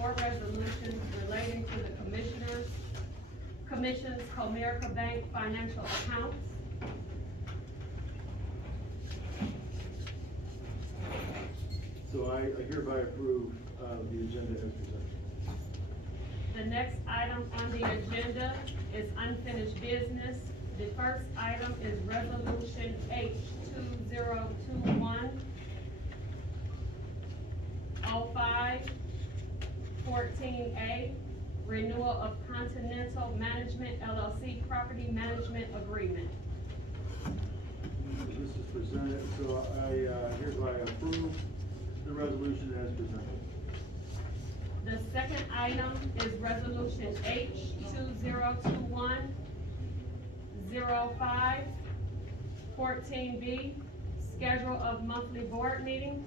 4 resolutions relating to the Commission's Comerica Bank financial accounts. So I hereby approve the agenda as presented. The next item on the agenda is unfinished business. The first item is Resolution H 2021-05-14A, renewal of Continental Management LLC property management agreement. This is presented, so I hereby approve the resolution as presented. The second item is Resolution H 2021-05-14B, schedule of monthly board meetings.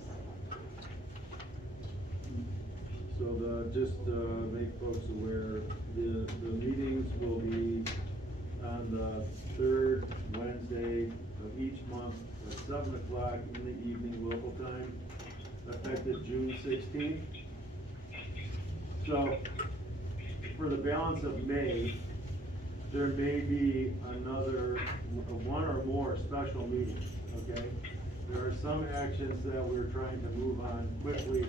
So just make folks aware, the meetings will be on the third Wednesday of each month at 7 o'clock in the evening local time, effective June 16th. So for the balance of May, there may be another one or more special meetings, okay? There are some actions that we're trying to move on quickly,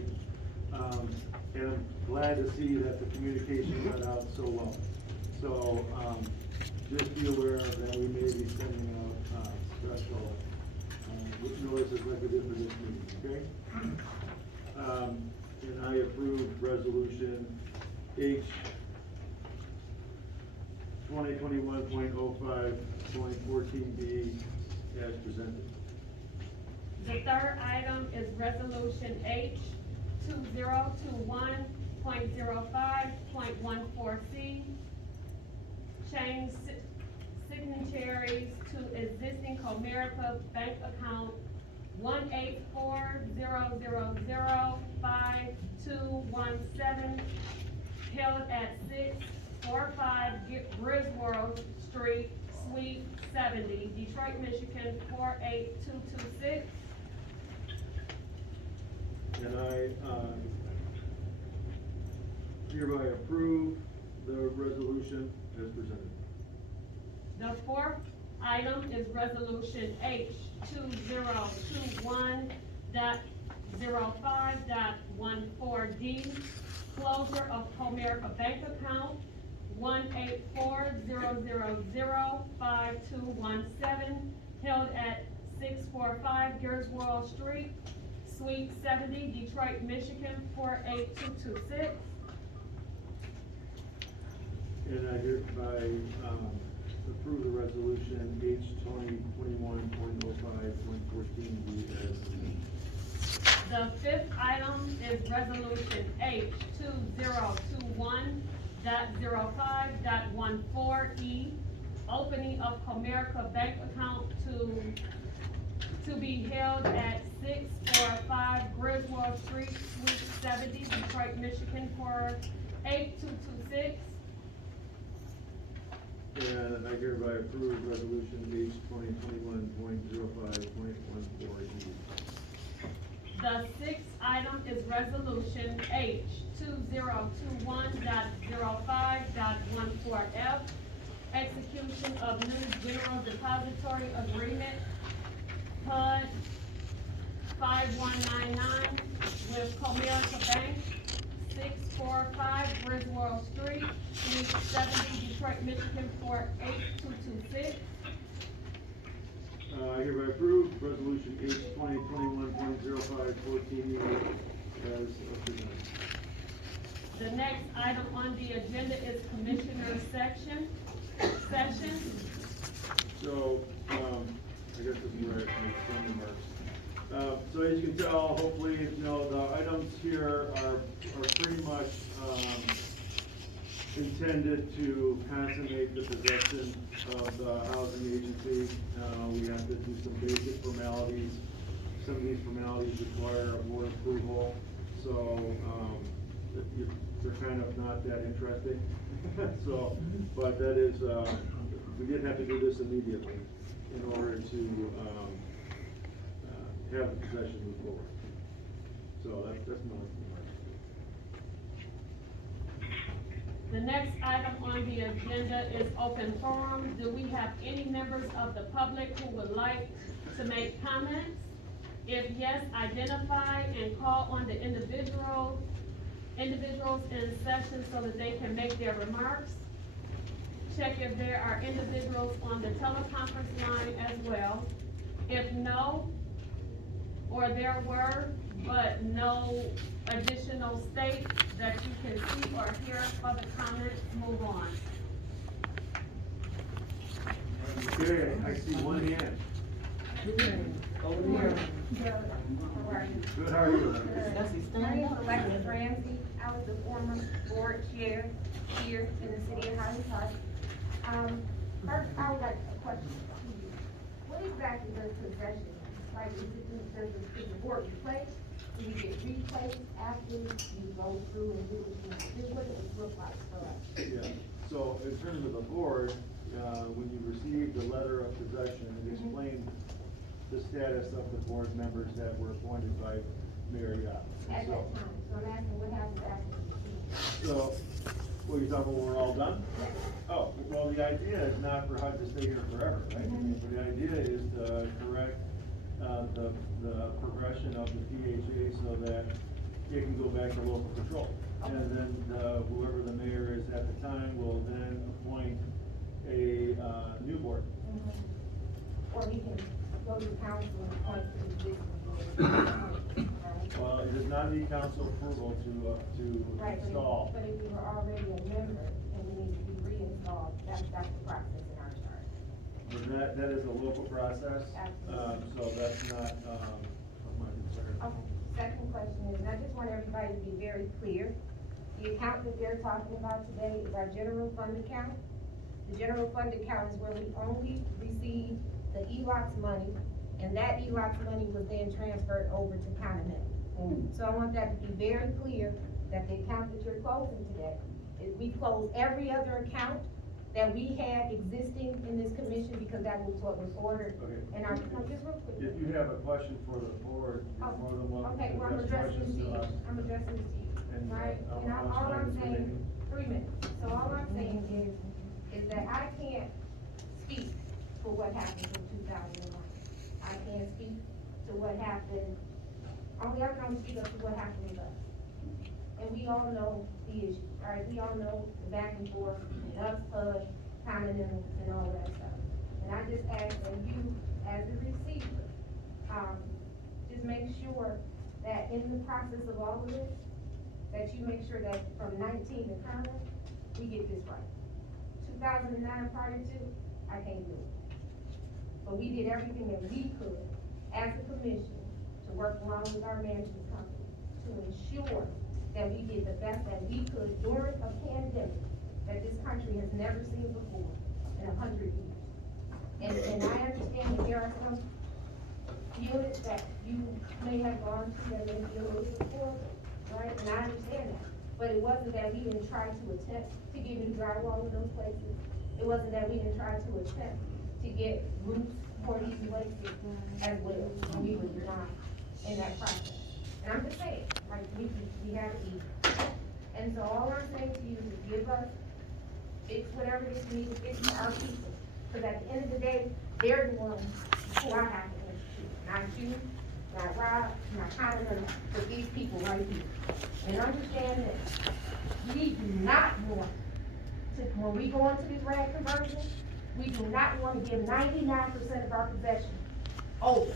and I'm glad to see that the communication got out so well. So just be aware that we may be sending out special notices like we did for this meeting, okay? And I approve resolution H 2021.05.14B as presented. The third item is Resolution H 2021.05.14C, change signatories to existing Comerica bank account 184000517 held at 645 Griswold Street, Suite 70, Detroit, Michigan 48226. And I hereby approve the resolution as presented. The fourth item is Resolution H 2021.05.14D, closure of Comerica bank account 184000517 held at 645 Griswold Street, Suite 70, Detroit, Michigan 48226. And I hereby approve the resolution H 2021.05.14B as presented. The fifth item is Resolution H 2021.05.14E, opening of Comerica bank account to be held at 645 Griswold Street, Suite 70, Detroit, Michigan 48226. And I hereby approve resolution H 2021.05.14E. The sixth item is Resolution H 2021.05.14F, execution of new general depository agreement, PUD 5199 with Comerica Bank, 645 Griswold Street, Suite 70, Detroit, Michigan 48226. I hereby approve resolution H 2021.05.14E as presented. The next item on the agenda is Commissioner session. So, I guess this is where I make some remarks. So as you can tell, hopefully, the items here are pretty much, intended to consummate the possession of the housing agency. We have to do some basic formalities. Some of these formalities require board approval, so, they're kind of not that interesting. So, but that is, we did have to do this immediately in order to, have the possession move forward. So that's my remarks. The next item on the agenda is open forum. Do we have any members of the public who would like to make comments? If yes, identify and call on the individuals in session so that they can make their remarks. Check if there are individuals on the teleconference line as well. If no, or there were, but no additional state that you can see or hear public comments, move on. Okay, I see one hand. Over here. Good, how are you? My name is Alexis Ramsey. I was the former board chair here in the city of Highland Park. First, I would like a question. What exactly does possession, like, does the board replace? Do you get replaced after you go through and do what it would look like for us? Yeah, so in terms of the board, when you received the letter of possession, it explained the status of the board members that were appointed by Mayor Hubert. At that time, so I'm asking what happens after you receive? So, what you're talking about, when we're all done? Oh, well, the idea is not for HUD to stay here forever, right? But the idea is to correct, the progression of the PHA so that it can go back to local control. And then, whoever the mayor is at the time will then appoint a, new board. Or he can go to the council and appoint to the business. Well, it does not need council approval to Right, install. but if you were already a member and we need to be reinstalled, that's the process in our chart. But that is a local process, so that's not, of my concern. Okay, second question is, and I just want everybody to be very clear, the account that they're talking about today is our general fund account. The general fund account is where we only receive the ELOC's money, and that ELOC's money was then transferred over to Continental. So I want that to be very clear, that the account that you're closing today, is we close every other account that we had existing in this commission, because that was what was ordered. Okay. And our, no, just real quick. If you have a question for the board, you're more than welcome Okay, to well, I'm address addressing questions this to to you, us. I'm addressing this to you, And, right? how And much all time I'm is saying, remaining? 3 minutes, so all I'm saying is that I can't speak for what happened in 2001. I can't speak to what happened, only I can only speak up to what happened with us. And we all know the issue, right? We all know the back and forth between us, Continental, and all that stuff. And I just ask that you, as the receiver, just make sure that in the process of all of this, that you make sure that from 19 to current, we get this right. 2009 prior to, I can't do it. But we did everything that we could as a commission to work along with our management company to ensure that we did the best that we could during a pandemic that this country has never seen before in 100 years. And I understand that there are some units that you may have gone to that may be a little bit poor, right? And I understand that. But it wasn't that we didn't try to attempt to get new drywall in those places. It wasn't that we didn't try to attempt to get roofs for these places as well, and we were denied in that process. And I'm just saying, like, we have to eat. And so all I'm saying to you is give us, fix whatever this needs to fix for our people. Because at the end of the day, they're the ones who I have to institute. Not you, not Rob, not Continental, but these people right here. And understand that we do not want to, when we go into this rad conversion, we do not want to give 99% of our possession over.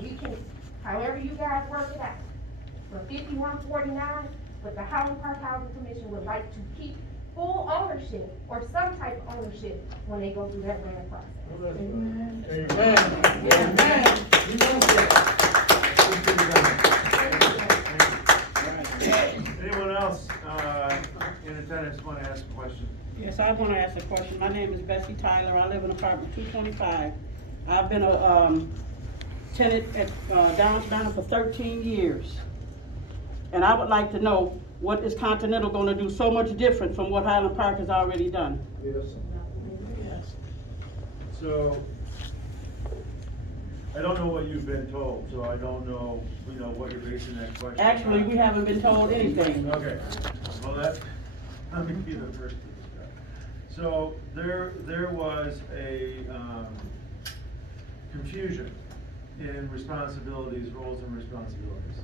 We can, however you guys work it out, for 5149, but the Highland Park Housing Commission would like to keep full ownership or some type of ownership when they go through that rad process. Amen. Anyone else, in attendance want to ask a question? Yes, I want to ask a question. My name is Bessie Tyler. I live in apartment 225. I've been a tenant at downtown for 13 years. And I would like to know, what is Continental going to do so much different from what Highland Park has already done? Yes. Yes. So, I don't know what you've been told, so I don't know, what you're basing that question on. Actually, we haven't been told anything. Okay, well, Let me be the first to describe. So there was a confusion in responsibilities, roles and responsibilities.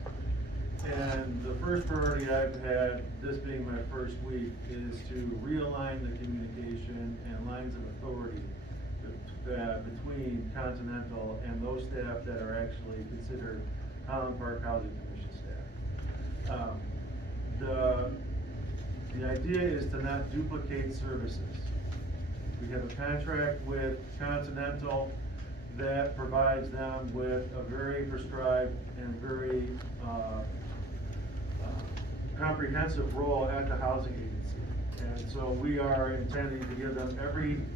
And the first priority I've had, this being my first week, is to realign the communication and lines of authority between Continental and those staff that are actually considered Highland Park Housing Commission staff. The idea is to not duplicate services. We have a contract with Continental that provides them with a very prescribed and very comprehensive role at the housing agency. And so we are intending to give them every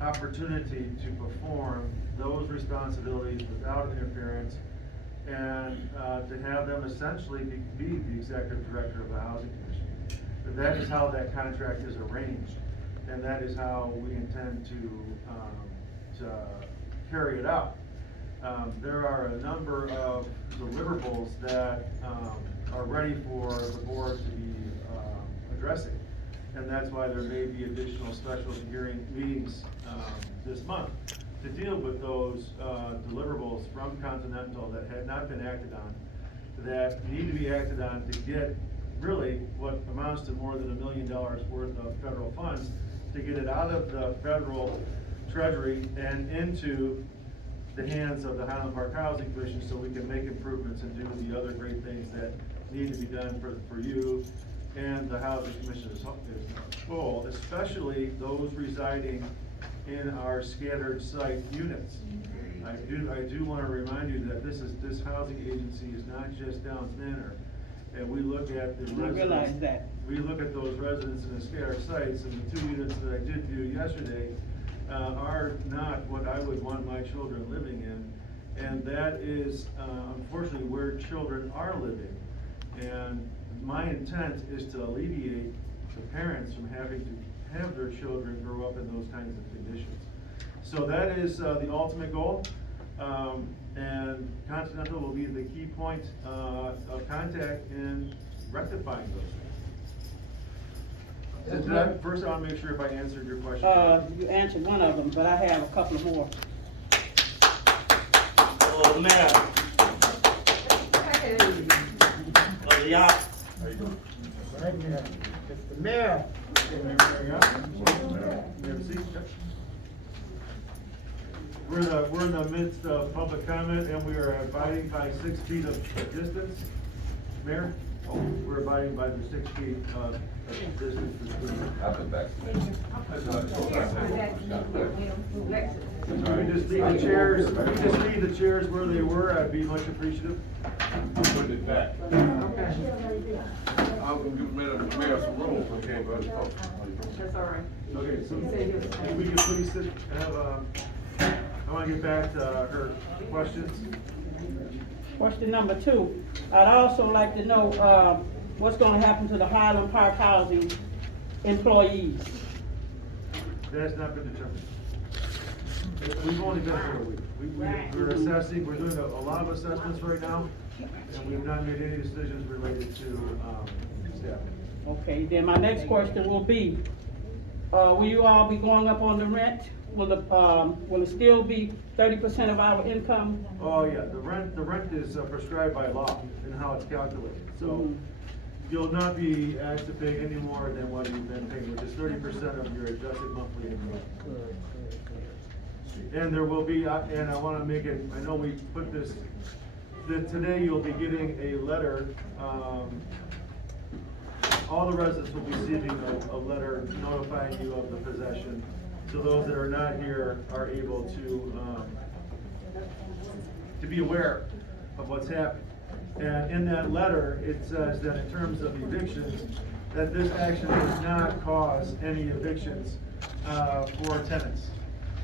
opportunity to perform those responsibilities without interference, and to have them essentially be the executive director of the housing commission. But that is how that contract is arranged, and that is how we intend to carry it out. There are a number of deliverables that are ready for the board to be addressing, and that's why there may be additional special hearing meetings this month to deal with those deliverables from Continental that had not been acted on, that need to be acted on to get really what amounts to more than $1 million worth of federal funds, to get it out of the federal treasury and into the hands of the Highland Park Housing Commission, so we can make improvements and do the other great things that need to be done for you and the Housing Commission as a whole, especially those residing in our scattered site units. I do want to remind you that this housing agency is not just Downs Manor, and we look at the residents. I realize that. We look at those residents in the scattered sites, and the 2 units that I did view yesterday are not what I would want my children living in, and that is unfortunately where children are living. And my intent is to alleviate the parents from having to have their children grow up in those kinds of conditions. So that is the ultimate goal, and Continental will be the key point of contact in rectifying those things. First, I want to make sure if I answered your question. You answered one of them, but I have a couple of more. Oh, Mayor. Oh, Yopp. Right there. Mr. Mayor. You have a seat? Yep. We're in the midst of public comment, and we are abiding by 6 feet of distance. Mayor? Oh, we're abiding by the 6 feet of distance between. I've been vaccinated. We just leave the chairs, where they were, I'd be much appreciative. I'm putting it back. I'm gonna give the mayor some room for him, but. That's all right. Okay, so if we could please sit, I want to get back to her questions. Question number 2, I'd also like to know, what's gonna happen to the Highland Park Housing employees? That's not been determined. We've only been here a week. We're assessing, we're doing a lot of assessments right now, and we've not made any decisions related to, staff. Okay, then my next question will be, will you all be going up on the rent? Will it still be 30% of our income? Oh, yeah, the rent is prescribed by law and how it's calculated, so you'll not be asked to pay any more than what you've been paying, which is 30% of your adjusted monthly income. And there will be, and I wanna make it, I know we put this, that today you'll be getting a letter, all the residents will be receiving a letter notifying you of the possession, so those that are not here are able to be aware of what's happening. And in that letter, it says that in terms of evictions, that this action does not cause any evictions for tenants.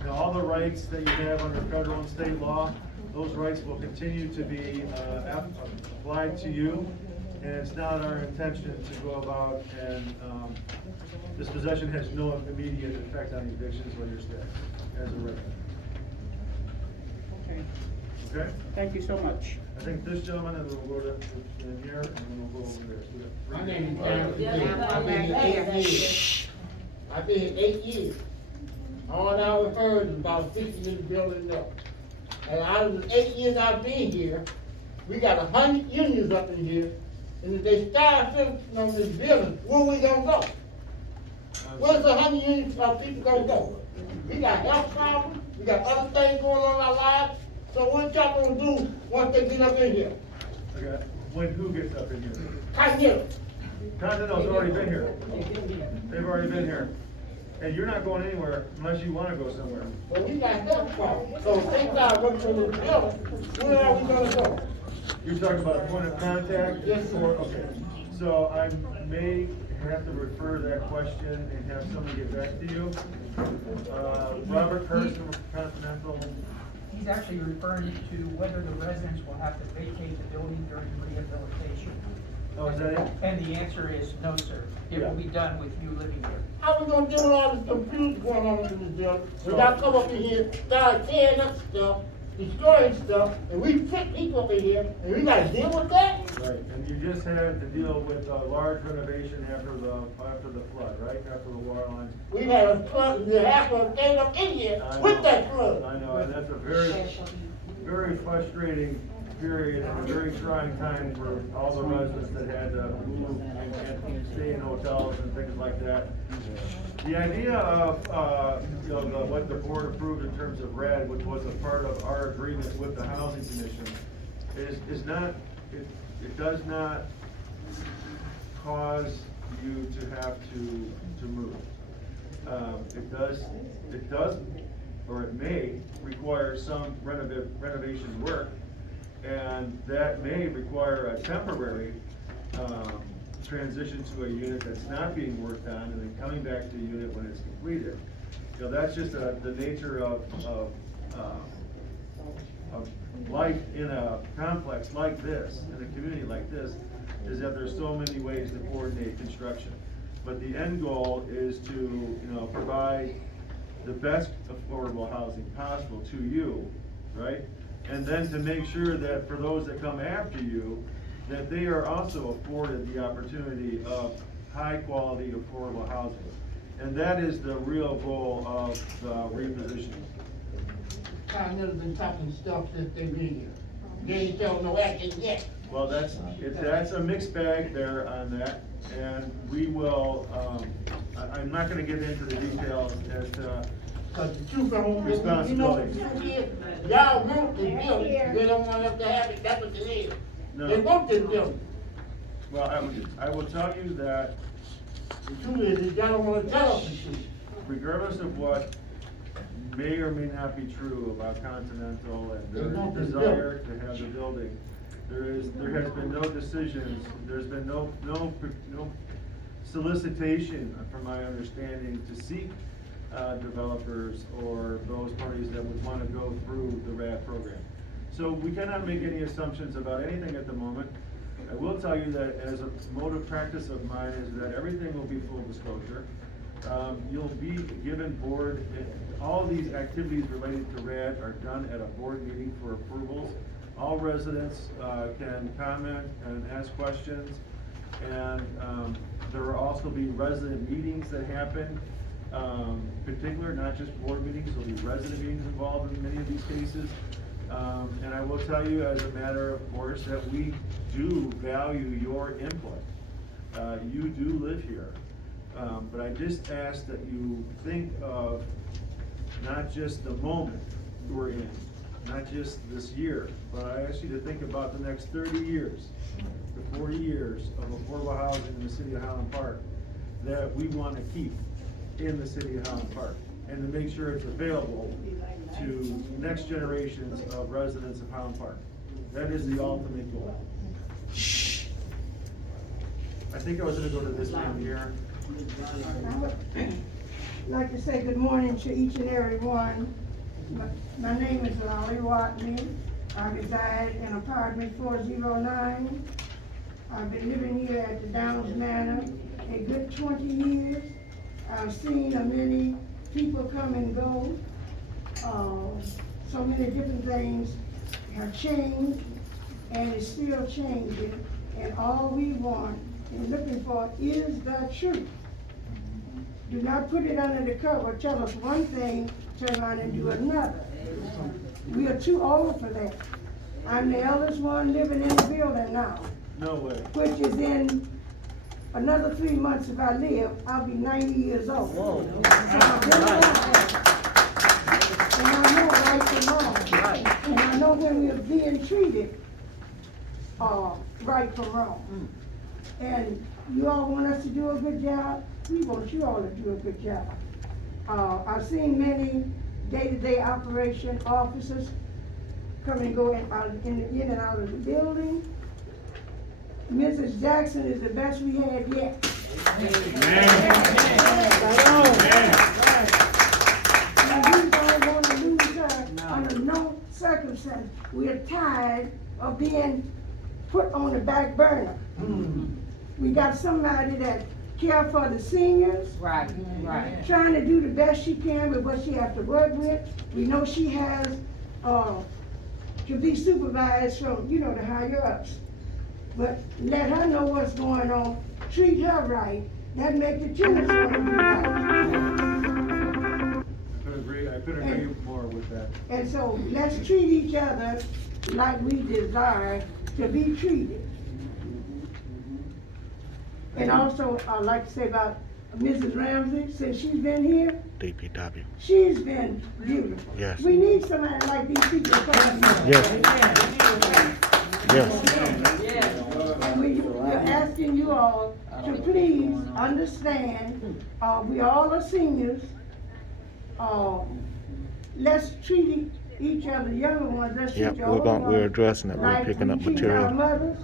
Now, all the rights that you have under federal and state law, those rights will continue to be applied to you, and it's not our intention to go about and this possession has no immediate effect on evictions or your status as a resident. Okay. Okay? Thank you so much. I think this gentleman, and then we'll go to, in here, and then we'll go over there. So we got My three- name is John. I've been here 8 years. I've been here 8 years. All I ever heard is about fixing this building up. And out of the 8 years I've been here, we got 100 unions up in here. And if they start fixing on this building, where we gonna go? Where's the 100 unions of people gonna go? We got health problems, we got other things going on in our lives. So what y'all gonna do once they get up in here? Okay, when, who gets up in here? Continental. Continental's already been here. They've already been here. And you're not going anywhere unless you wanna go somewhere. But we got health problems. So if they start working on this building, where are we gonna go? You're talking about a point of contact? Yes, sir. Okay, so I may have to refer that question and have somebody get back to you. Robert Kirsten from Continental. He's actually referring to whether the residents will have to vacate the building during rehabilitation. Oh, is that it? And the answer is no, sir. It will be done with you living here. How we gonna deal with all this confusion going on in this building? When y'all come up in here, start tearing up stuff, destroying stuff, and we put people up in here, and we gotta deal with that? Right, and you just had to deal with a large renovation after the flood, right? After the water lines. We had a flood, and the half of them came up in here I with know. that flood. I know, and that's a very frustrating period and a very trying time for all the residents that had to move and stay in hotels and things like that. The idea of, what the board approved in terms of RED, which was a part of our agreement with the housing commission, is not, it does not cause you to have to move. It does, or it may require some renovation work, and that may require a temporary, transition to a unit that's not being worked on, and then coming back to a unit when it's completed. You know, that's just the nature of life in a complex like this, in a community like this, is that there's so many ways to coordinate construction. But the end goal is to, provide the best affordable housing possible to you, right? And then to make sure that for those that come after you, that they are also afforded the opportunity of high-quality affordable housing. And that is the real goal of the repositioning. Continental's been talking stuff since they been here. They ain't tell no action yet. Well, that's a mixed bag there on that, and we will, I'm not gonna get into the details as to, Cause the truth don't, Responsibility. the truth is, y'all want this building, they don't want us to have it, that's what it is. No. They want this building. well, I will tell you that The truth is, y'all don't wanna tell us the truth. regardless of what may or may not be true about Continental and They their want this desire to have the building, there has been no decisions, there's been no solicitation, from my understanding, to seek developers or those parties that would wanna go through the RAD program. So we cannot make any assumptions about anything at the moment. I will tell you that as a mode of practice of mine is that everything will be full disclosure. You'll be given board, all these activities related to RAD are done at a board meeting for approvals. All residents can comment and ask questions, and there will also be resident meetings that happen, particular, not just board meetings, there'll be resident meetings involved in many of these cases. And I will tell you as a matter of course that we do value your input. You do live here. But I just ask that you think of not just the moment we're in, not just this year, but I ask you to think about the next 30 years, the 40 years of affordable housing in the city of Highland Park that we want to keep in the city of Highland Park, and to make sure it's available to next generations of residents of Highland Park. That is the ultimate goal. I think I was gonna go to this one here. I'd like to say good morning to each and every one. My name is Lolly Watley. I reside in apartment 409. I've been living here at the Downs Manor a good 20 years. I've seen many people come and go, so many different things have changed and is still changing, and all we want and looking for is the truth. Do not put it under the cover, tell us one thing, turn around and do another. We are too old for that. I'm the eldest one living in the building now, No way. which is in another 3 months if I live, I'll be 90 years old. So I've been around. And I know right from wrong. And I know when we're being treated, right from wrong. And you all want us to do a good job, we want you all to do a good job. I've seen many day-to-day operation officers come and go in and out of the building. Mrs. Jackson is the best we had yet. Now, we don't want to lose her under no circumstance. We're tired of being put on the back burner. We got somebody that care for the seniors. Right. Trying to do the best she can with what she has to work with. We know she has, to be supervised from, the higher ups. But let her know what's going on, treat her right, that make the children want to be right. I couldn't agree more with that. And so let's treat each other like we desire to be treated. And also, I'd like to say about Mrs. Ramsey, since she's been here, DPW. she's been beautiful. Yes. We need somebody like these people to come here. Yes. We're asking you all to please understand, we all are seniors. Let's treat each other, younger ones, let's treat Yep, the older ones. we're addressing it. We're like picking up we treat our material. mothers.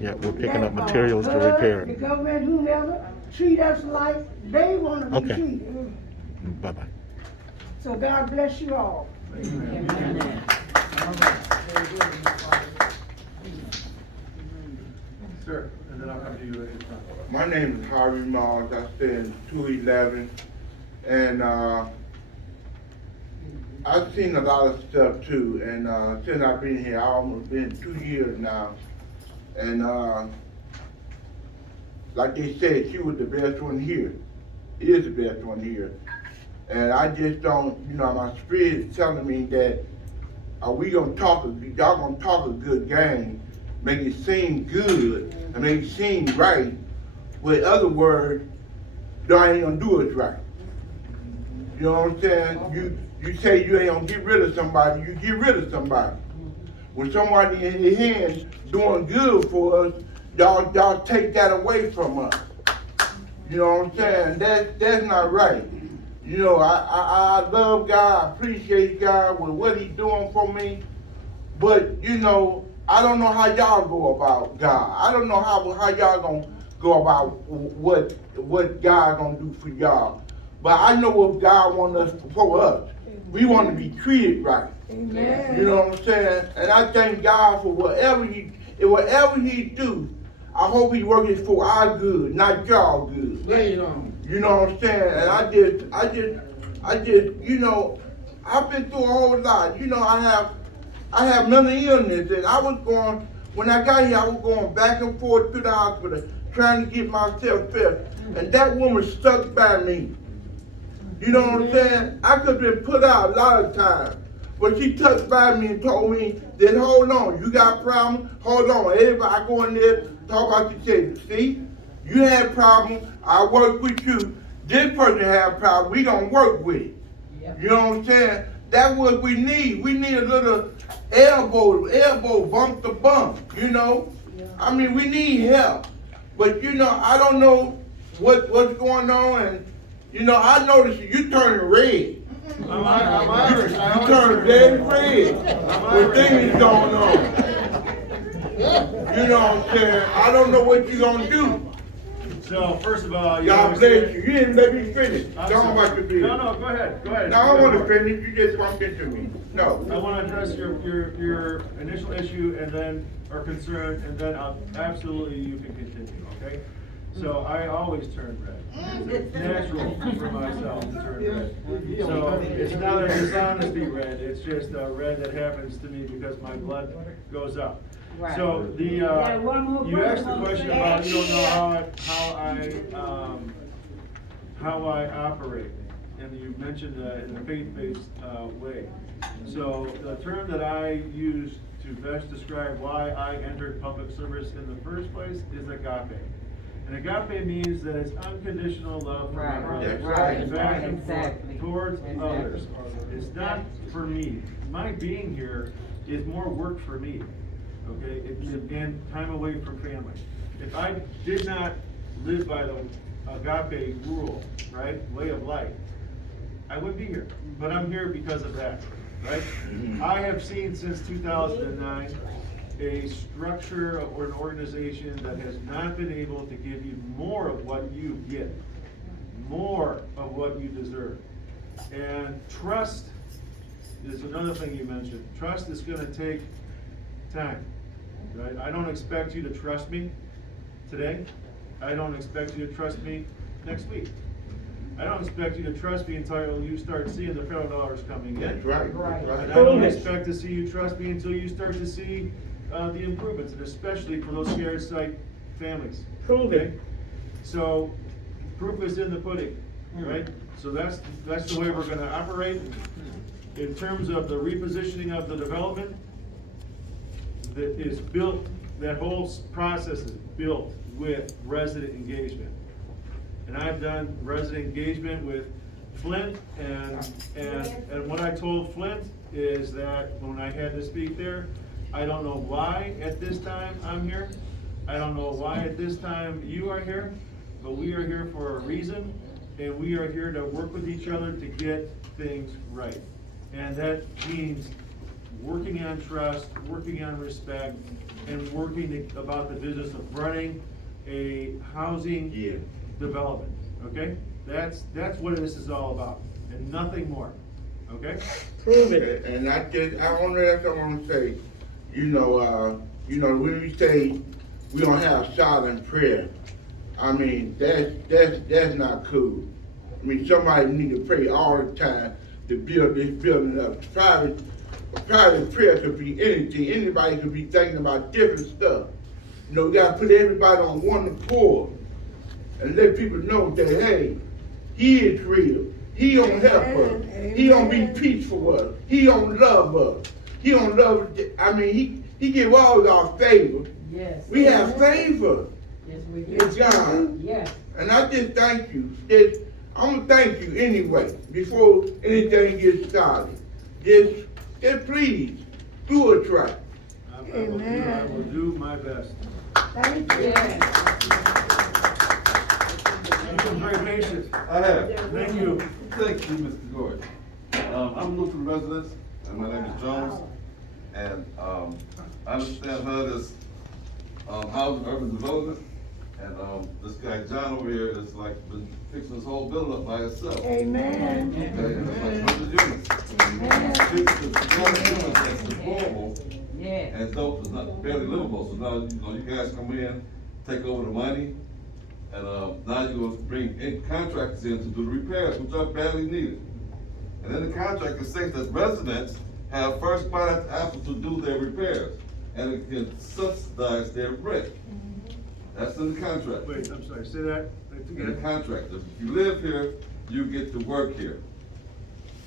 Yeah, we're picking up Let, materials to HUD, repair the it. government, whomever, treat us like they want to be Okay. treated. Bye-bye. So God bless you all. Sir, and then I'll come to you at the front. My name is Harvey Miles. I stay in 211, and I've seen a lot of stuff too. And since I've been here, I've almost been 2 years now. And like they said, she was the best one here. Is the best one here. And I just don't, my spirit is telling me that we gonna talk, y'all gonna talk a good game, make it seem good, and make it seem right. With other words, y'all ain't gonna do it right. You know what I'm saying? You say you ain't gonna get rid of somebody, you get rid of somebody. When somebody in your hands doing good for us, y'all take that away from us. You know what I'm saying? That's not right. I love God, I appreciate God with what He's doing for me. But I don't know how y'all go about God. I don't know how y'all gonna go about what God gonna do for y'all. But I know what God wants us for us. We want to be treated right. Amen. You know what I'm saying? And I thank God for whatever He do. I hope He working for our good, not y'all good. You know what I'm saying? And I just, I've been through a whole lot. I have mental illness, and when I got here, I was going back and forth to the hospital, trying to get myself fixed. And that woman stuck by me. You know what I'm saying? I could have been put out a lot of times. But she stuck by me and told me that, hold on, you got a problem? Hold on. Everybody, I go in there, talk about the see, you had a problem, I work with you. This person have a problem, we gonna work with it. Yep. You know what I'm saying? That's what we need. We need a little elbow bump to bump, Yeah. I mean, we need help. But I don't know what's going on, and I noticed you turning red. You turn dead red with things going on. You know what I'm saying? I don't know what you're gonna do. So, first of all, God bless you. You didn't let me finish. Don't about to be. No, go ahead. No, I don't want to finish. You just bumped into me. No. I want to address your initial issue and then, or concern, and then absolutely you can continue, okay? So I always turn red. It's natural for myself to turn red. So it's not a dishonesty red, it's just a red that happens to me because my blood goes up. So the, you asked the question about, you don't know how I operate, and you mentioned in a faith-based way. So the term that I use to best describe why I entered public service in the first place is agape. And agape means that it's unconditional love for my brothers, back and forth towards others. It's not for me. My being here is more work for me, okay? And time away from family. If I did not live by the agape rule, right, way of life, I wouldn't be here. But I'm here because of that, right? I have seen since 2009 a structure or an organization that has not been able to give you more of what you get, more of what you deserve. And trust is another thing you mentioned. Trust is gonna take time, right? I don't expect you to trust me today. I don't expect you to trust me next week. I don't expect you to trust me until you start seeing the federal dollars coming in. That's right. And I don't expect to see you trust me until you start to see the improvements, and especially for those scared site families. Prove it. So, proof is in the pudding, right? So that's the way we're gonna operate. In terms of the repositioning of the development, that is built, that whole process is built with resident engagement. And I've done resident engagement with Flint, and what I told Flint is that when I had to speak there, I don't know why at this time I'm here. I don't know why at this time you are here, but we are here for a reason, and we are here to work with each other to get things right. And that means working on trust, working on respect, and working about the business of running a housing development, okay? That's what this is all about, and nothing more, okay? Prove it. And I want to say, you know, when we say we don't have silent prayer, I mean, that's not cool. I mean, somebody need to pray all the time to build this building up. Private prayer could be anything. Anybody could be thinking about different stuff. You know, we gotta put everybody on one accord and let people know that, hey, he is real. He don't help us. He don't be peaceful with us. He don't love us. He don't love us. I mean, he give all our favor. Yes. We have favor. Yes, we do. It's God. Yes. And I just thank you. I'm gonna thank you anyway, before anything gets started. Just please, do it right. I will do my best. Thank you. You've been very patient. I have. Thank you. Thank you, Mr. Gordon. I'm new to the residence, and my name is Jones. And, I understand HUD is, housing urban development. And, this guy John over here is like, been fixing this whole building up by himself. Amen. Okay, and it's like 100 units. Fixing the units that's deplorable. And dope is not barely livable, so now, you guys come in, take over the money, and, now you're gonna bring in contractors in to do the repairs, which are badly needed. And then the contractor states that residents have first bite at the apple to do their repairs, and it can subsidize their rent. That's in the contract. Wait, I'm sorry, say that In the again. contract, if you live here, you get to work here.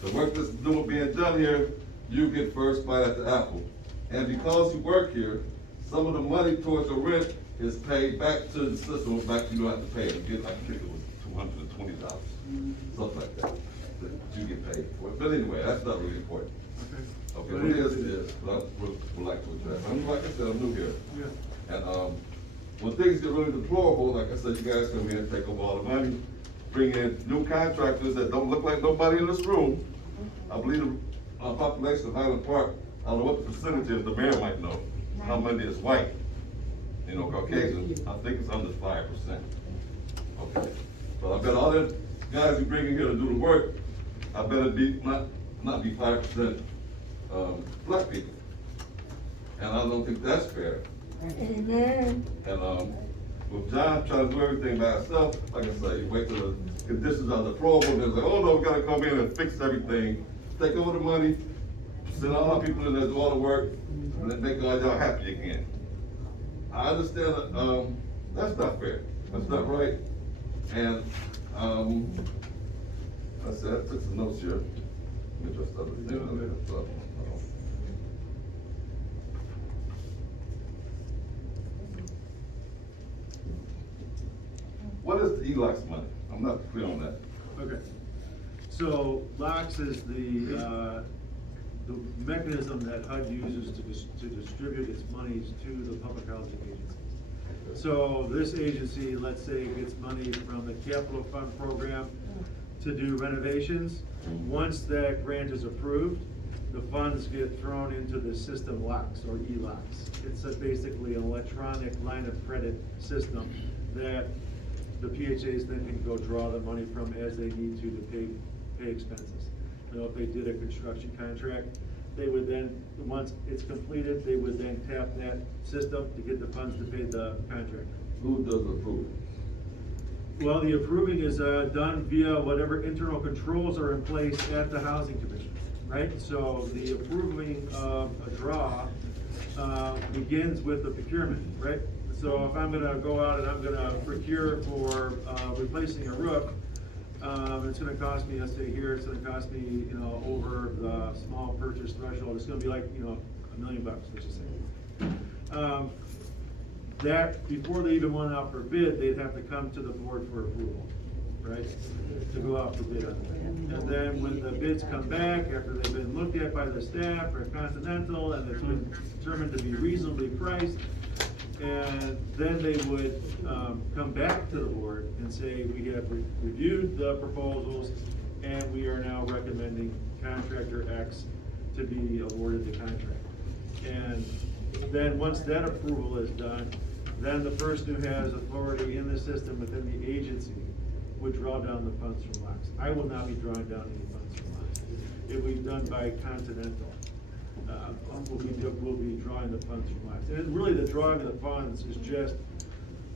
The work that's being done here, you get first bite at the apple. And because you work here, some of the money towards the rent is paid back to the system, back you don't have to pay it. You get, I think it was $220, something like that you get paid for it. But anyway, that's not really important. Okay, what it is, what I would like to address. Like I said, I'm new here. Yeah. And, when things get really deplorable, like I said, you guys come in and take over all the money, bring in new contractors that don't look like nobody in this room. I believe the population of Highland Park, I don't know what the percentage is, the mayor might know, how many is white, Caucasian, I think it's under 5%. Okay, but I bet all the guys you bring in here to do the work, I bet it be, not be 5% black people. And I don't think that's fair. Amen. And, With John trying to do everything by himself, like I say, you wait till the conditions are deplorable, and it's like, oh no, we gotta come in and fix everything, take over the money, send all our people in there, do all the work, and then make all y'all happy again. I understand that, that's not fair, that's not right, and, I said, I took some notes here. Let me just understand that. What is the ELOX money? I'm not clear on that. Okay. So LOX is the mechanism that HUD uses to distribute its monies to the public housing agencies. So this agency, let's say, gets money from the capital fund program to do renovations. Once that grant is approved, the funds get thrown into the system LOX or ELOX. It's basically an electronic line of credit system that the PHAs then can go draw the money from as they need to pay expenses. You know, if they did a construction contract, they would then, once it's completed, they would then tap that system to get the funds to pay the contractor. Who does approve? Well, the approving is done via whatever internal controls are in place at the housing commission, right? So the approving of a draw begins with the procurement, right? So if I'm gonna go out and I'm gonna procure for replacing a roof, it's gonna cost me, let's say here, it's gonna cost me, you know, over the small purchase threshold, it's gonna be like, you know, $1 million, let's just say. That, before they even went out for bid, they'd have to come to the board for approval, right? To go out for bid on that. And then when the bids come back, after they've been looked at by the staff or Continental, and it's been determined to be reasonably priced, and then they would come back to the board and say, we have reviewed the proposals, and we are now recommending contractor X to be awarded the contract. And then once that approval is done, then the person who has authority in the system within the agency would draw down the funds from LOX. I will not be drawing down any funds from LOX. It will be done by Continental. We'll be drawing the funds from LOX. And really the drawing of the funds is just,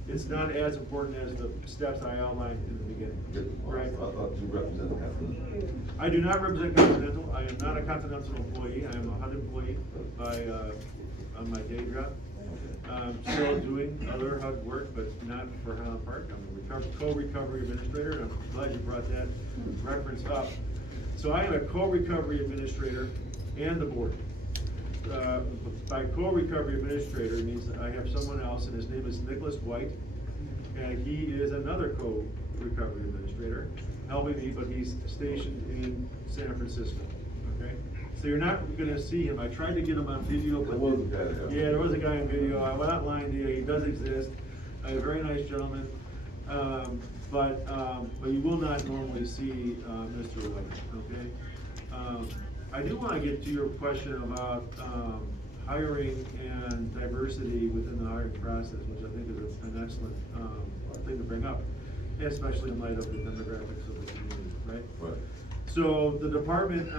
it's not as important as the steps I outlined in the beginning, right? I thought you represented Continental. I do not represent Continental. I am not a Continental employee. I am a HUD employee on my day job. Still doing other HUD work, but not for Highland Park. I'm a co-recovery administrator, and I'm glad you brought that reference up. So I am a co-recovery administrator and the board. By co-recovery administrator means that I have someone else, and his name is Nicholas White, and he is another co-recovery administrator, helping me, but he's stationed in San Francisco, okay? So you're not gonna see him. I tried to get him on video, but. There was a guy there. Yeah, there was a guy on video. I went online, he does exist, a very nice gentleman. But you will not normally see, Mr. White, okay? I do wanna get to your question about, hiring and diversity within the hiring process, which I think is an excellent, thing to bring up, especially in light of the demographics of the community, right? Right. So the department,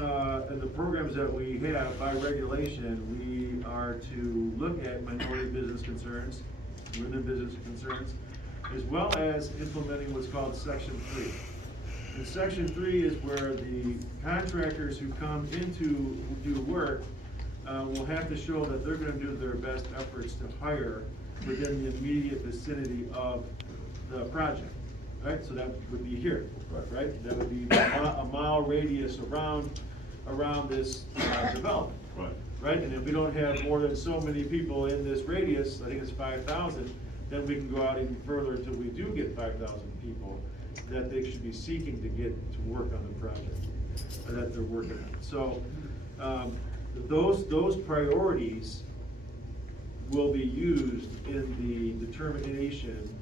and the programs that we have, by regulation, we are to look at minority business concerns, women business concerns, as well as implementing what's called Section 3. And Section 3 is where the contractors who come in to do work will have to show that they're gonna do their best efforts to hire within the immediate vicinity of the project. Right, so that would be here, right? That would be a mile radius around this development. Right. Right, and if we don't have more than so many people in this radius, I think it's 5,000, then we can go out even further until we do get 5,000 people that they should be seeking to get to work on the project, that they're working on. So, those priorities will be used in the determination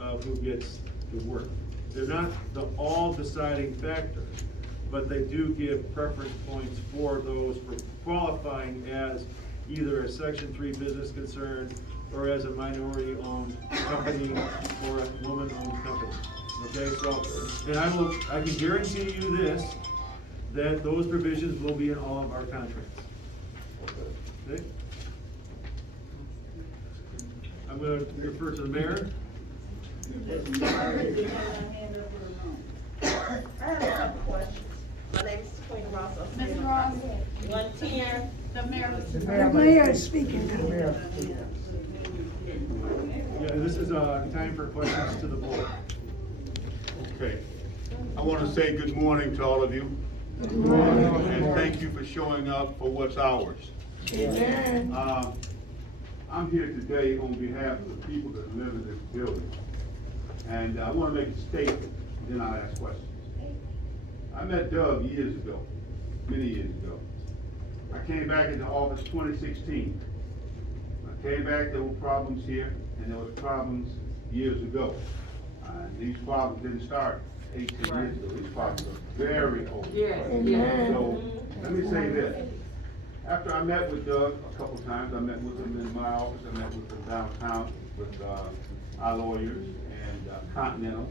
of who gets the work. They're not the all deciding factor, but they do give preference points for those for qualifying as either a Section 3 business concern or as a minority owned company or a woman owned company. Okay, so, and I can guarantee you this, that those provisions will be in all of our contracts. Okay? I'm gonna refer to the mayor. I have a couple questions. My name is Queen Ross. Ms. Ross, 110. The mayor. the mayor is speaking now. Yeah, this is, time for questions to the board. Okay. I want to say good morning to all of you. Good morning. And thank you for showing up for what's ours. Amen. I'm here today on behalf of the people that live in this building. And I want to make a statement, then I'll ask questions. I met Doug years ago, many years ago. I came back into office 2016. I came back, there were problems here, and there was problems years ago. These problems didn't start 18 years ago. These problems are very old. Amen. So, let me say this. After I met with Doug a couple times, I met with him in my office, I met with him downtown with our lawyers and Continental,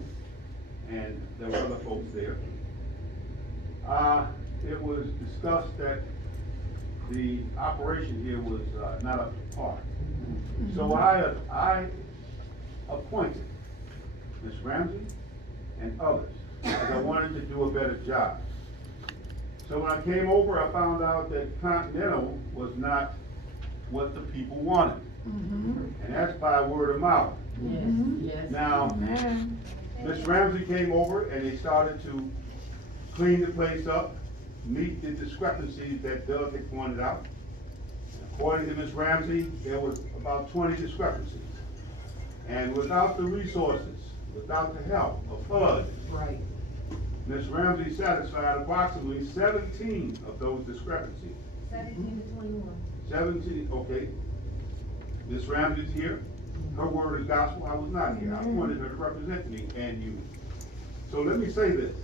and there were other folks there. It was discussed that the operation here was not up to par. So I appointed Ms. Ramsey and others, because I wanted to do a better job. So when I came over, I found out that Continental was not what the people wanted. And that's by word of mouth. Now, Amen. Ms. Ramsey came over and they started to clean the place up, meet the discrepancies that Doug had pointed out. According to Ms. Ramsey, there was about 20 discrepancies. And without the resources, without the help of HUD, Ms. Ramsey satisfied approximately 17 of those discrepancies. 17 to 21. 17, okay. Ms. Ramsey's here. Her word is gospel. I was not here. I wanted her to represent me and you. So let me say this.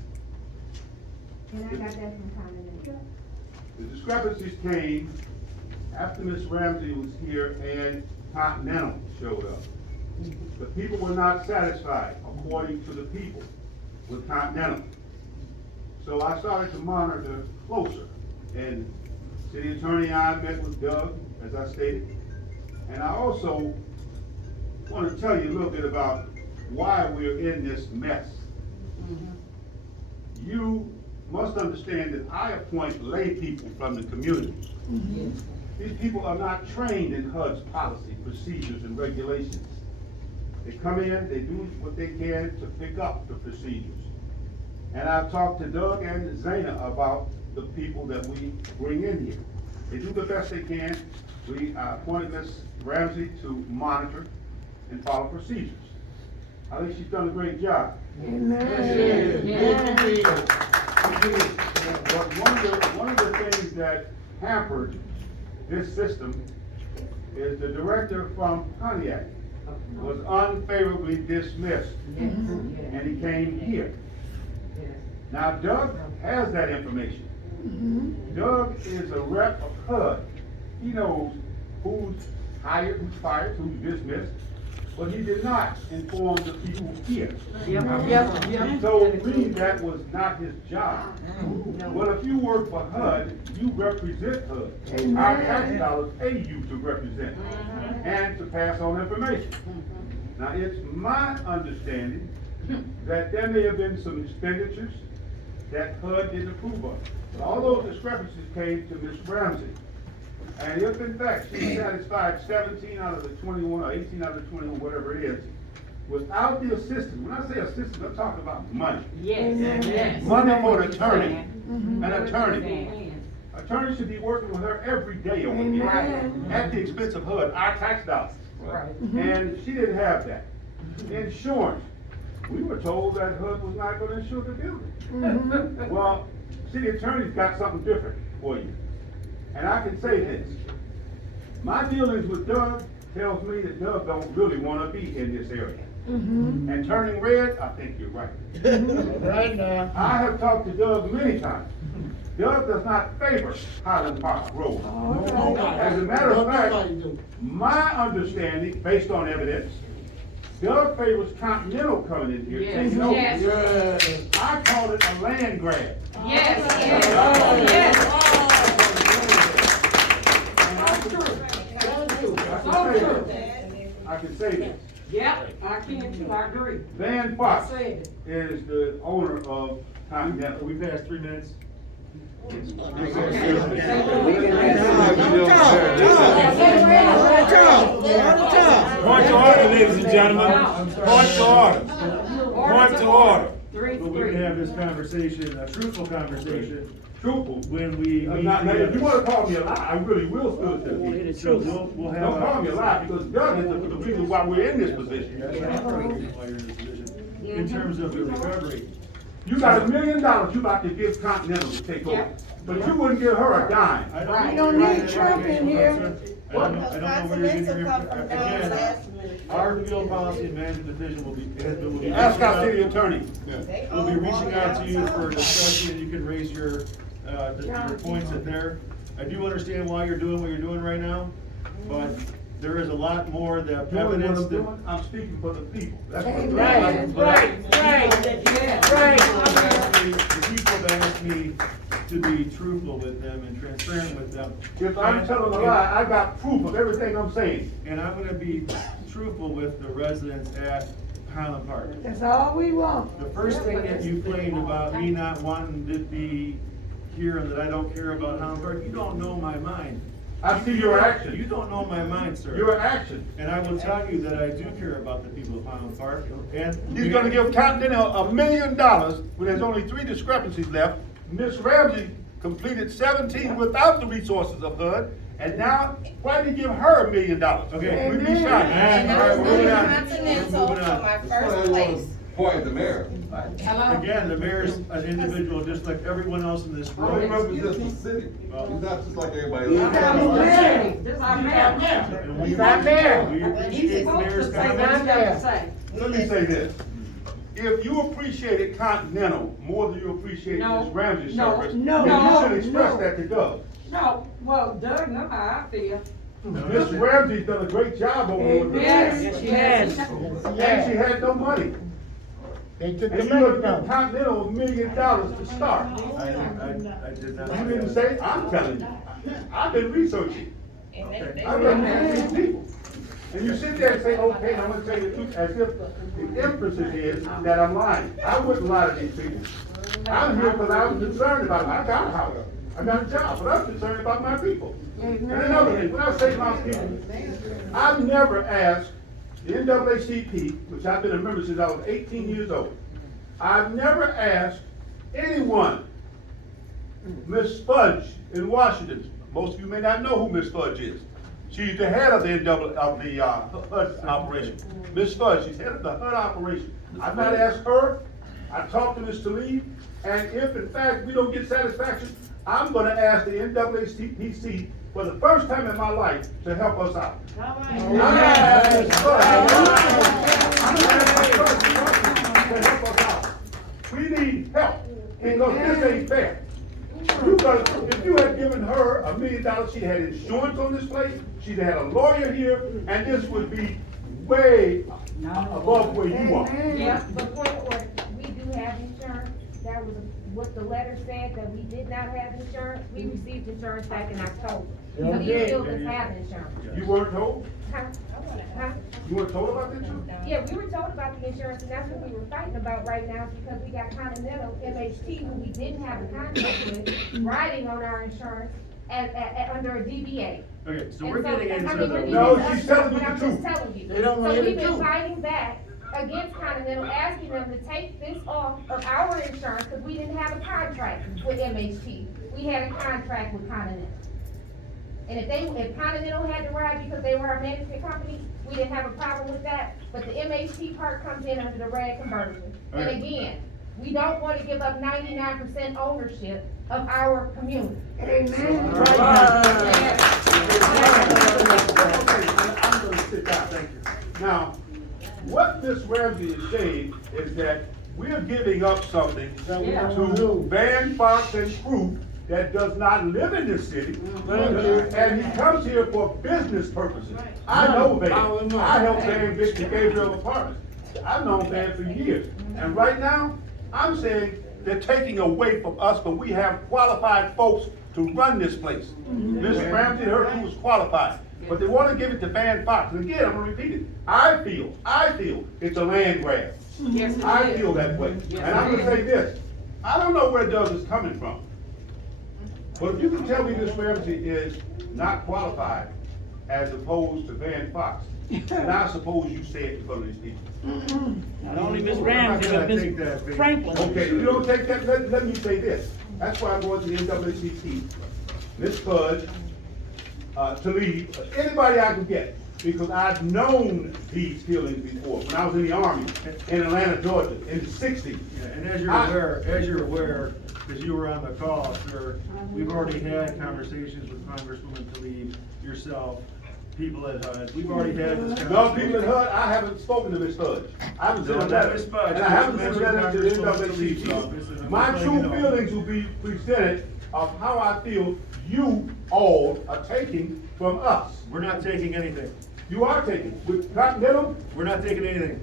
And I got that from Continental. The discrepancies came after Ms. Ramsey was here and Continental showed up. The people were not satisfied, according to the people, with Continental. So I started to monitor closer. And City Attorney and I met with Doug, as I stated. And I also want to tell you a little bit about why we're in this mess. You must understand that I appoint lay people from the community. These people are not trained in HUD's policy, procedures, and regulations. They come in, they do what they can to pick up the procedures. And I've talked to Doug and Zana about the people that we bring in here. They do the best they can. We appointed Ms. Ramsey to monitor and follow procedures. I think she's done a great job. Amen. But one of the things that hampered this system is the director from Pontiac was unfavorably dismissed, and he came here. Now Doug has that information. Doug is a rep of HUD. He knows who's hired, who's fired, who's dismissed, but he did not inform the people here. So really, that was not his job. Well, if you work for HUD, you represent HUD. Our tax dollars pay you to represent and to pass on information. Now, it's my understanding that there may have been some expenditures that HUD didn't approve of. But all those discrepancies came to Ms. Ramsey. And if in fact she satisfied 17 out of the 21 or 18 out of the 21, whatever it is, without the assistance, when I say assistance, I'm talking about money. Money for an attorney. An attorney. Attorney should be working with her every day over here at the expense of HUD, our tax dollars. And she didn't have that. Insurance. We were told that HUD was not going to insure the building. Well, city attorney's got something different for you. And I can say this. My dealings with Doug tells me that Doug don't really want to be in this area. And turning red, I think you're right. Right now. I have talked to Doug many times. Doug does not favor Highland Park Road. As a matter of fact, my understanding, based on evidence, Doug favors Continental coming in here, taking over. I call it a land grab. I can say this. Yep, I can too, I agree. Van Fox I said it. is the owner of Continental. We passed 3 minutes. Point to order, ladies and gentlemen. Point to order. Point to order. But we can have this conversation, a truthful conversation, Truthful. when we meet Now, if you together. wanna call me a lie, I really will spill it to you. So we'll have. Don't call me a lie, because God is the reason why we're in this position. That's not the reason why you're in this position. In terms of the recovery, You got $1 million you about to give Continental to take over, but you wouldn't give her a dime. I don't. We don't need Trump in here. I don't know where you're getting your, again, our field policy and management division will be. Ask our city attorney. We'll be reaching out to you for a discussion, and you can raise your points at there. I do understand why you're doing what you're doing right now, but there is a lot more that Doing what evidence I'm that. doing, I'm speaking for the people. That's what I'm Right, doing. The people that ask me to be truthful with them and transparent with them. If I'm telling a lie, I got proof of everything I'm saying. And I'm gonna be truthful with the residents at Highland Park. That's all we want. The first thing that you claimed about me not wanting to be here and that I don't care about Highland Park, you don't know my mind. I see your You action. don't know my mind, sir. Your action. And I will tell you that I do care about the people of Highland Park, and. He's gonna give Continental $1 million when there's only 3 discrepancies left. Ms. Ramsey completed 17 without the resources of HUD, and now, why did he give her $1 million? Okay. We'd be shocked. And All right, moving on. Continental Moving on. for my first place. Point the mayor. Again, the mayor's an individual, just like everyone else in this He room. represents the city. He's not just like everybody He's else. our mayor. This is our mayor. And we- He's our mayor. we appreciate He's supposed to mayor's say what comments. he's got to say. Let me say this. If you appreciated Continental more than you appreciate No. Ms. Ramsey's No. service, No. then you No. should express No. that to Doug. No, well, Doug know how I feel. Ms. Ramsey's done a great job over there with the. Yes, she has. And she had no money. They took And the you money looked from at her. Continental $1 million to start. I did not. You didn't say, I'm telling you. I've been researching. I've represented these people. And you sit there and say, okay, I'm gonna tell you the truth, as if the emphasis is that I'm lying. I wouldn't lie to these people. I'm here because I'm concerned about them. I got a house, I got a job, but I'm concerned about my people. And another thing, when I say my people, I've never asked the NAACP, which I've been a member since I was 18 years old, I've never asked anyone, Ms. Fudge in Washington, most of you may not know who Ms. Fudge is. She's the head of the HUD operation. Ms. Fudge, she's head of the HUD operation. I've not asked her, I talked to Ms. Talib, and if in fact we don't get satisfaction, I'm gonna ask the NAACP for the first time in my life to help us out. I'm gonna ask Ms. Fudge to help us out. We need help, because this ain't fair. If you had given her $1 million, she had insurance on this place, she'd had a lawyer here, and this would be way above where you are. Yeah. But point of order, we do have insurance, that was what the letter said, that we did not have insurance, we received insurance back in October. So we still didn't have insurance. You weren't told? Huh? Huh? You weren't told about this? Yeah, we were told about the insurance, and that's what we were fighting about right now, because we got Continental MHT, who we didn't have a contract with, riding on our insurance under a DBA. Okay, so And we're getting I into mean, we're the. No, getting she's to telling you what the I'm just truth. telling you. They don't So want we've the been truth. fighting back against Continental, asking them to take this off of our insurance, because we didn't have a contract with MHT. We had a contract with Continental. And if Continental had to ride because they were our management company, we didn't have a problem with that, but the MHT part comes in under the red conversion. And Alright. again, we don't wanna give up 99% ownership of our community. Amen. I'm gonna sit down, thank you. Now, what Ms. Ramsey is saying is that we're giving up something Yeah. to Van Fox and crew that does not live in this city, and he comes here for business purposes. I know Van, I helped Van get the Gabriel apartments. I've known Van for years, and right now, I'm saying they're taking away from us, but we have qualified folks to run this place. Ms. Ramsey, her crew is qualified. But they wanna give it to Van Fox, and again, I'm gonna repeat it, I feel it's a land grab. Yes, it I is. feel that way, Yes, and I'm it gonna say this, I don't know where Doug is coming from. But if you can tell me Ms. Ramsey is not qualified as opposed to Van Fox, then I suppose you say it in front of these people. Not only Ms. Ramsey, but Ms. Franklin. Okay, if you don't take that, let me say this, that's why I'm going to the NAACP, Ms. Fudge, to lead, anybody I can get, because I've known these feelings before, when I was in the Army, in Atlanta, Georgia, in the '60s. Yeah, and as you're aware, because you were on the call, sir, we've already had conversations with Congresswoman Tlaib, yourself, people at HUD, we've already had this conversation. No, people in HUD, I haven't spoken to Ms. Fudge. I haven't sent a No, not letter. Ms. Fudge. And I haven't sent a letter to the Congresswoman Tlaib's office, and NAACP. I'm My just true letting you know. feelings will be presented of how I feel you all are taking from us. We're not taking anything. You are taking, with Continental, We're not taking anything.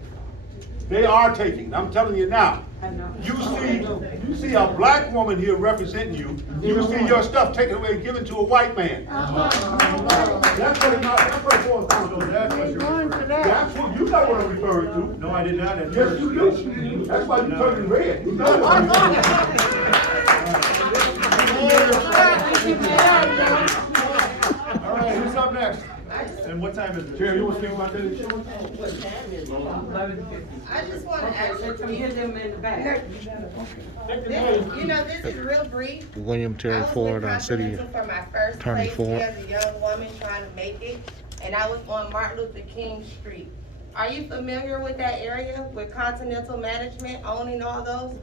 they are taking, I'm telling you now. I know. You see a black woman here representing you, you see your stuff taken away and given to a white man. That's what it boils down to. That's what you're referring to. That's what, you know what I'm referring to. No, I did not at Yes, first. you do. That's why you turning red. You know All right, who's up next? And what time is it? Chair, you want to speak about that? I just want to ask you, Get them in the back. you know, this is real brief. William Terry Ford, City Continental for my first Attorney place Ford. here as a young woman trying to make it, and I was on Martin Luther King Street. Are you familiar with that area with Continental Management owning all those?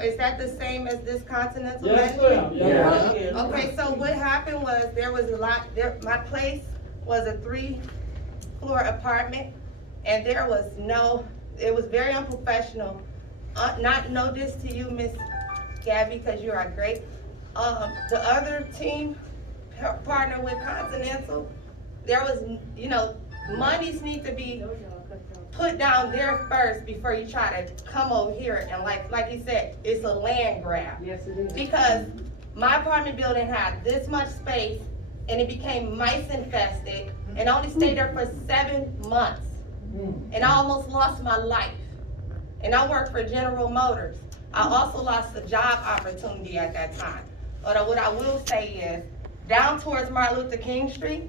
Is that the same as this Continental Management? Yeah. Okay, so what happened was there was a lot, my place was a 3-floor apartment, and there was it was very unprofessional. No diss to you, Miss Gabby, because you are great. The other team partner with Continental, there was, monies need to be put down there first before you try to come over here, and like you said, it's a land grab. Yes, it is. Because my apartment building had this much space, and it became mice infested, and I only stayed there for 7 months. And I almost lost my life. And I worked for General Motors. I also lost a job opportunity at that time. But what I will say is, down towards Martin Luther King Street,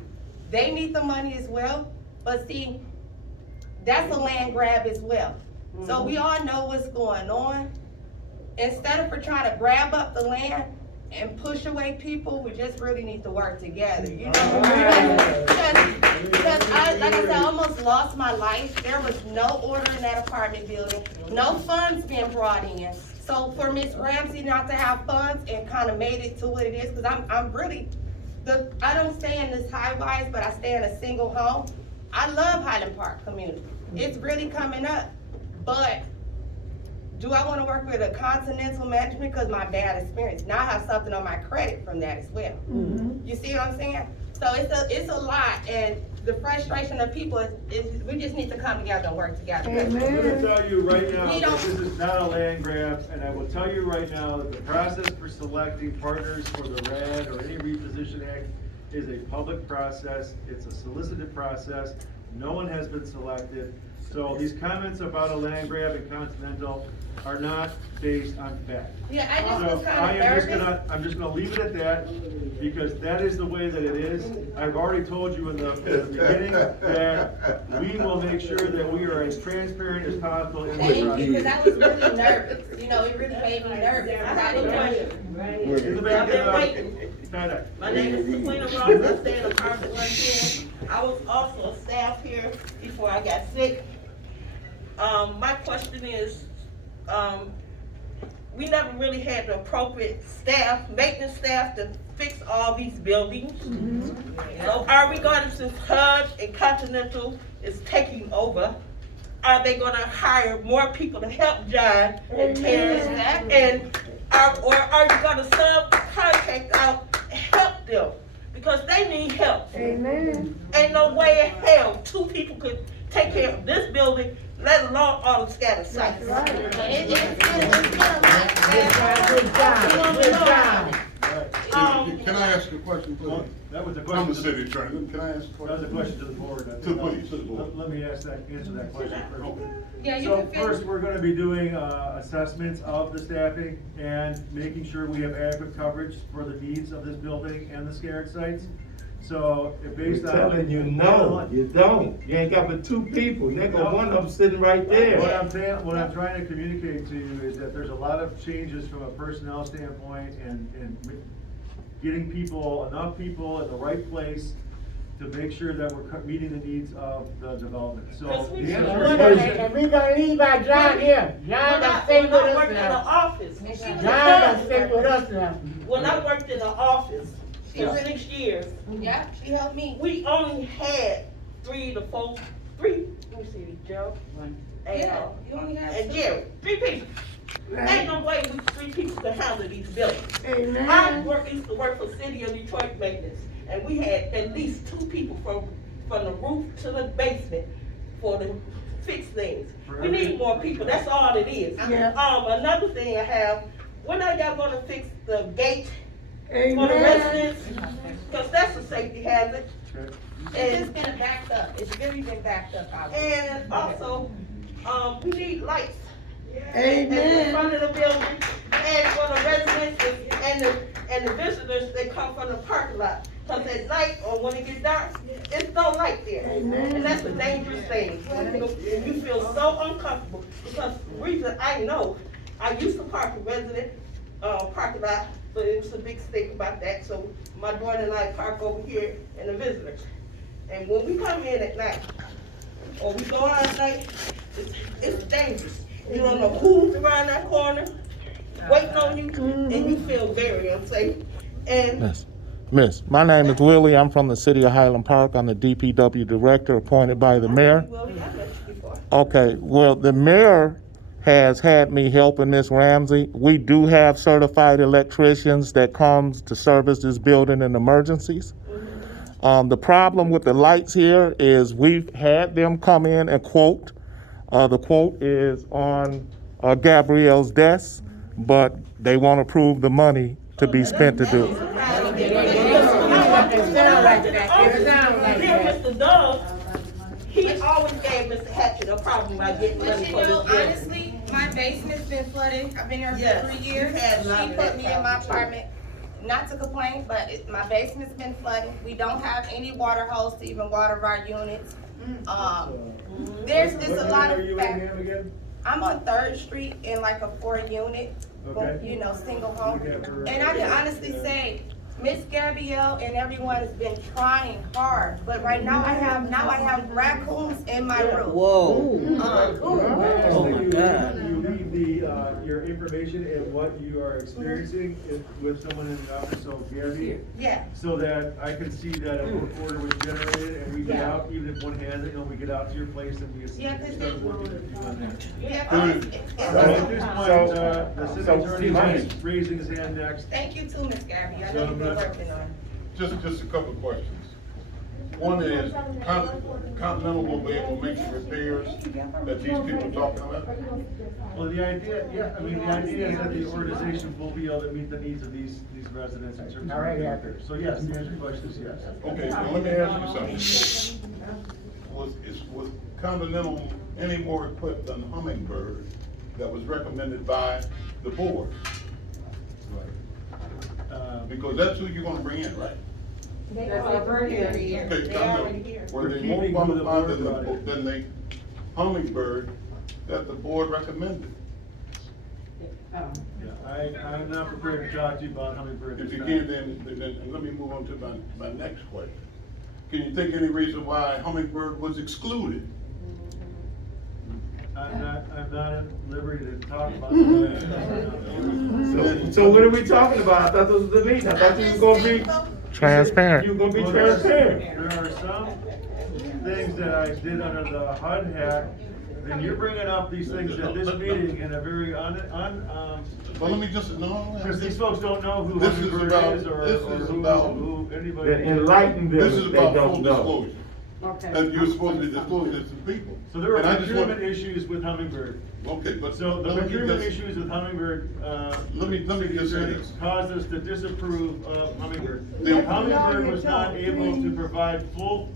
they need the money as well, but see, that's a land grab as well. So we all know what's going on. Instead of trying to grab up the land and push away people, we just really need to work together, you know? Because like I said, I almost lost my life. There was no order in that apartment building, no funds being brought in. So for Ms. Ramsey not to have funds and kind of made it to what it is, because I'm really, I don't stay in this high-rise, but I stay in a single home. I love Highland Park community. It's really coming up. But do I want to work with a Continental Management because my bad experience? Now I have something on my credit from that as well. You see what I'm saying? So it's a lot, and the frustration of people is we just need to come together and work together. I'm gonna tell you right now We that don't- this is not a land grab, and I will tell you right now that the process for selecting partners for the RAD or any reposition act is a public process. It's a solicited process. No one has been selected. So these comments about a land grab in Continental are not based on fact. Yeah, I just So was kind of nervous. I'm just gonna leave it at that, because that is the way that it is. I've already told you in the beginning that we will make sure that we are as transparent as possible in the Thank you, process. because I was really nervous. You know, it really made me nervous. I didn't want to. In the back, I've been waiting. no. My name is Sequina Ross, I stay in apartment 110. I was also a staff here before I got sick. My question is, we never really had the appropriate staff, maintenance staff to fix all these buildings. So are we going to, since HUD and Continental is taking over, are they gonna hire more people to help John and Terrence? And or are you gonna subcontract out and help them? Because they need help. Amen. Ain't no way in hell 2 people could take care of this building, let alone all the scattered sites. Right. It's been a lot. Good job, good job. Can I ask you a question, please? That was a I'm question. the city attorney, can I ask a question? That was a question to the board. Please, to the board. Let me answer that question first. Yeah, you So can finish. first, we're gonna be doing, assessments of the staffing and making sure we have adequate coverage for the needs of this building and the scared sites. So, based on. telling you, no, you don't. You ain't got but 2 people, nigga, one of them sitting right there. What I'm trying to communicate to you is that there's a lot of changes from a personnel standpoint and getting enough people in the right place to make sure that we're meeting the needs of the development, so. The answer is- And we gonna leave our John here. John done stay with When I us worked in the now. office, John done stay with us now. when I worked in the office for 6 years, Yeah, she helped me. we only had 3 to 4, let me see, Joe, Yeah, you only have and two. Jerry, 3 people. Ain't no way we 3 people can handle these buildings. Amen. I used to work for City of Detroit Maintenance, and we had at least 2 people from the roof to the basement for the fix things. We need more people, that's all it is. Yeah. Another thing I have, when are y'all gonna fix the gate for the Amen. residents? Cause that's a safety hazard. It's just been backed up, it's really been backed up out there. And also, we need lights. Amen. In front of the building, and for the residents and the visitors that come from the parking lot. Cause at night, or when it gets dark, it's no light there. Amen. And that's a dangerous thing. And you feel so uncomfortable, because the reason I know, I used to park in resident, parking lot, but it was a big stick about that, so my daughter and I park over here in the visitors. And when we come in at night, or we go out at night, it's dangerous. You don't know who's around that corner, waiting on you, and you feel very unsafe. And Miss, my name is Willie. I'm from the city of Highland Park. I'm the DPW director appointed by the mayor. well, I met you before. Okay, well, the mayor has had me helping Ms. Ramsey. We do have certified electricians that comes to service this building in emergencies. The problem with the lights here is we've had them come in and quote. The quote is on Gabrielle's desk, but they won't approve the money to be spent to do it. Mr. Dove, he always gave Mr. Hatchett a problem by getting But money you for this know, building. honestly, my basement's been flooded, I've been here Yes, for 3 you years. had a lot She of put that me in my problem, too. apartment, not to complain, but my basement's been flooded. We don't have any water hose to even water our units. There's just a lot What unit are of you in factors. again? I'm on 3rd Street in like a 4-unit, Okay. you know, single home. Okay, for- And I can honestly say, Miss Gabrielle and everyone has been trying hard, but right now I have raccoons in my room. Whoa. Oh my God. You leave your information and what you are experiencing with someone in the office, so Gabby, Yeah. so that I can see that a work order was generated and we get Yeah. out, even if one has it, we get out to your place and we Yeah, 'cause start it- working with you on that. Yeah, So it's- at this point, the city attorney is raising his hand next. Thank you too, Miss Gabby, I know you've been working on it. Just a couple of questions. One is, Continental will be able to make the repairs that these people are talking about? Well, the idea, yeah, I mean, the idea is that the organization will be able to meet the needs of these residents in terms of repairs. So yes, the answer to your question is yes. Okay, so let me ask you something. Was Continental any more equipped than Hummingbird that was recommended by the board? Because that's who you're gonna bring in, right? That's already here. Okay, They I know. already here. Were they We're more keeping who the qualified board brought in. than the Hummingbird that the board recommended? Yeah, I'm not prepared to talk to you about Hummingbird. If you can, then let me move on to my next question. Can you think any reason why Hummingbird was excluded? I'm not at liberty to talk about that. So what are we talking about? I thought this was the meeting. I thought you was gonna be Transparent. You were gonna be Well, transparent. There are some things that I did under the HUD hat, and you're bringing up these things at this meeting in a very Well, let me just, no. because these folks don't know who This is Hummingbird about- is or this is about who anybody. That enlighten them This is if they about full don't know. disclosure. Okay. And you're supposed to be disclosing it to people. So there And are I just want- procurement issues with Hummingbird. Okay, but. So the let me get procurement this- issues with Hummingbird, Let me just say this. caused us to disapprove of Hummingbird. They- Hummingbird was not able to provide full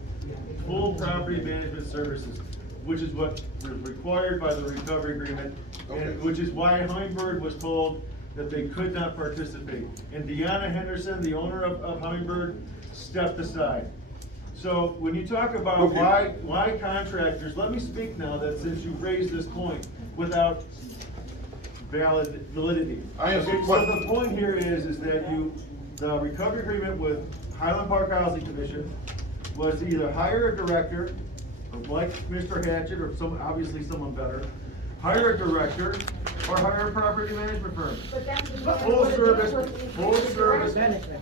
property management services, which is what was required by the recovery agreement, Okay. and which is why Hummingbird was told that they could not participate. And Deanna Henderson, the owner of Hummingbird, stepped aside. So when you talk about Okay. why contractors, let me speak now that since you raised this point without validity. I answered Okay, the so question. the point here is that the recovery agreement with Highland Park Housing Commission was either hire a director, like Mr. Hatchett or obviously someone better, hire a director, or hire a property management firm. But that's the. Full service,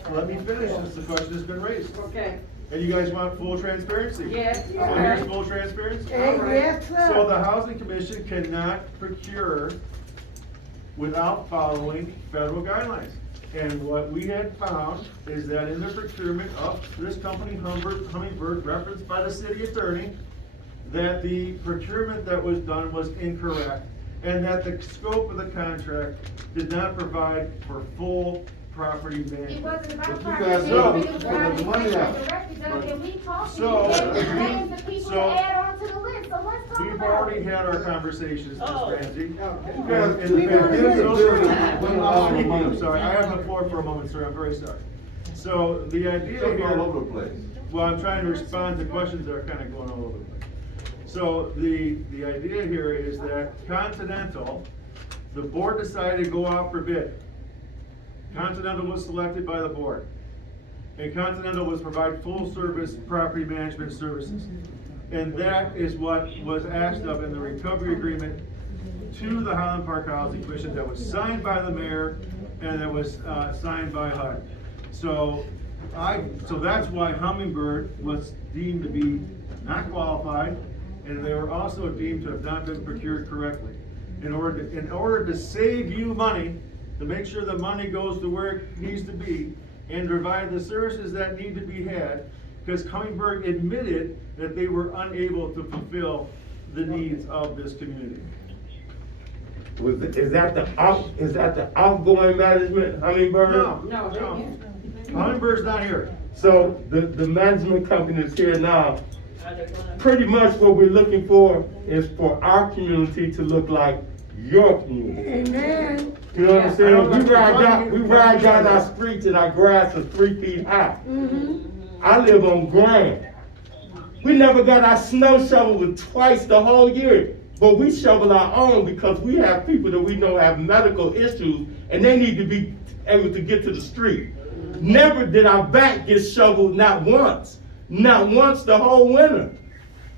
let me finish, since the question has been raised. Okay. And you guys want full transparency? Yes. So here's full transparency. Yes, sir. So the housing commission cannot procure without following federal guidelines. And what we had found is that in the procurement of this company, Hummingbird, referenced by the city attorney, that the procurement that was done was incorrect, and that the scope of the contract did not provide for full property management. It wasn't about But you property guys management, know, it was but about the money the out. director done, and we talked to So- you, and named the people so- to add on to the list, so let's talk We've about already it. had our conversations, Ms. Oh. Ramsey. You guys- And here's the the fact is, building. I'm sorry, I have the floor for a moment, sir, I'm very sorry. So the idea Something all here, over the place. well, I'm trying to respond to questions that are kind of going all over the place. So the idea here is that Continental, the board decided to go out for bid. Continental was selected by the board. And Continental was provide full service property management services. And that is what was asked of in the recovery agreement to the Highland Park Housing Commission that was signed by the mayor and that was signed by HUD. So that's why Hummingbird was deemed to be not qualified, and they were also deemed to have not been procured correctly. In order to save you money, to make sure the money goes to where it needs to be, and provide the services that need to be had, because Hummingbird admitted that they were unable to fulfill the needs of this community. Is that the outgoing management, Hummingbird? No. Hummingbird's not here. So the management company that's here now, pretty much what we're looking for is for our community to look like your community. Amen. You know what I'm saying? We ride down our streets and our grass is 3 feet high. I live on Grand. We never got our snow shoveled twice the whole year. But we shovel our own because we have people that we know have medical issues and they need to be able to get to the street. Never did our back get shoveled, not once. Not once the whole winter.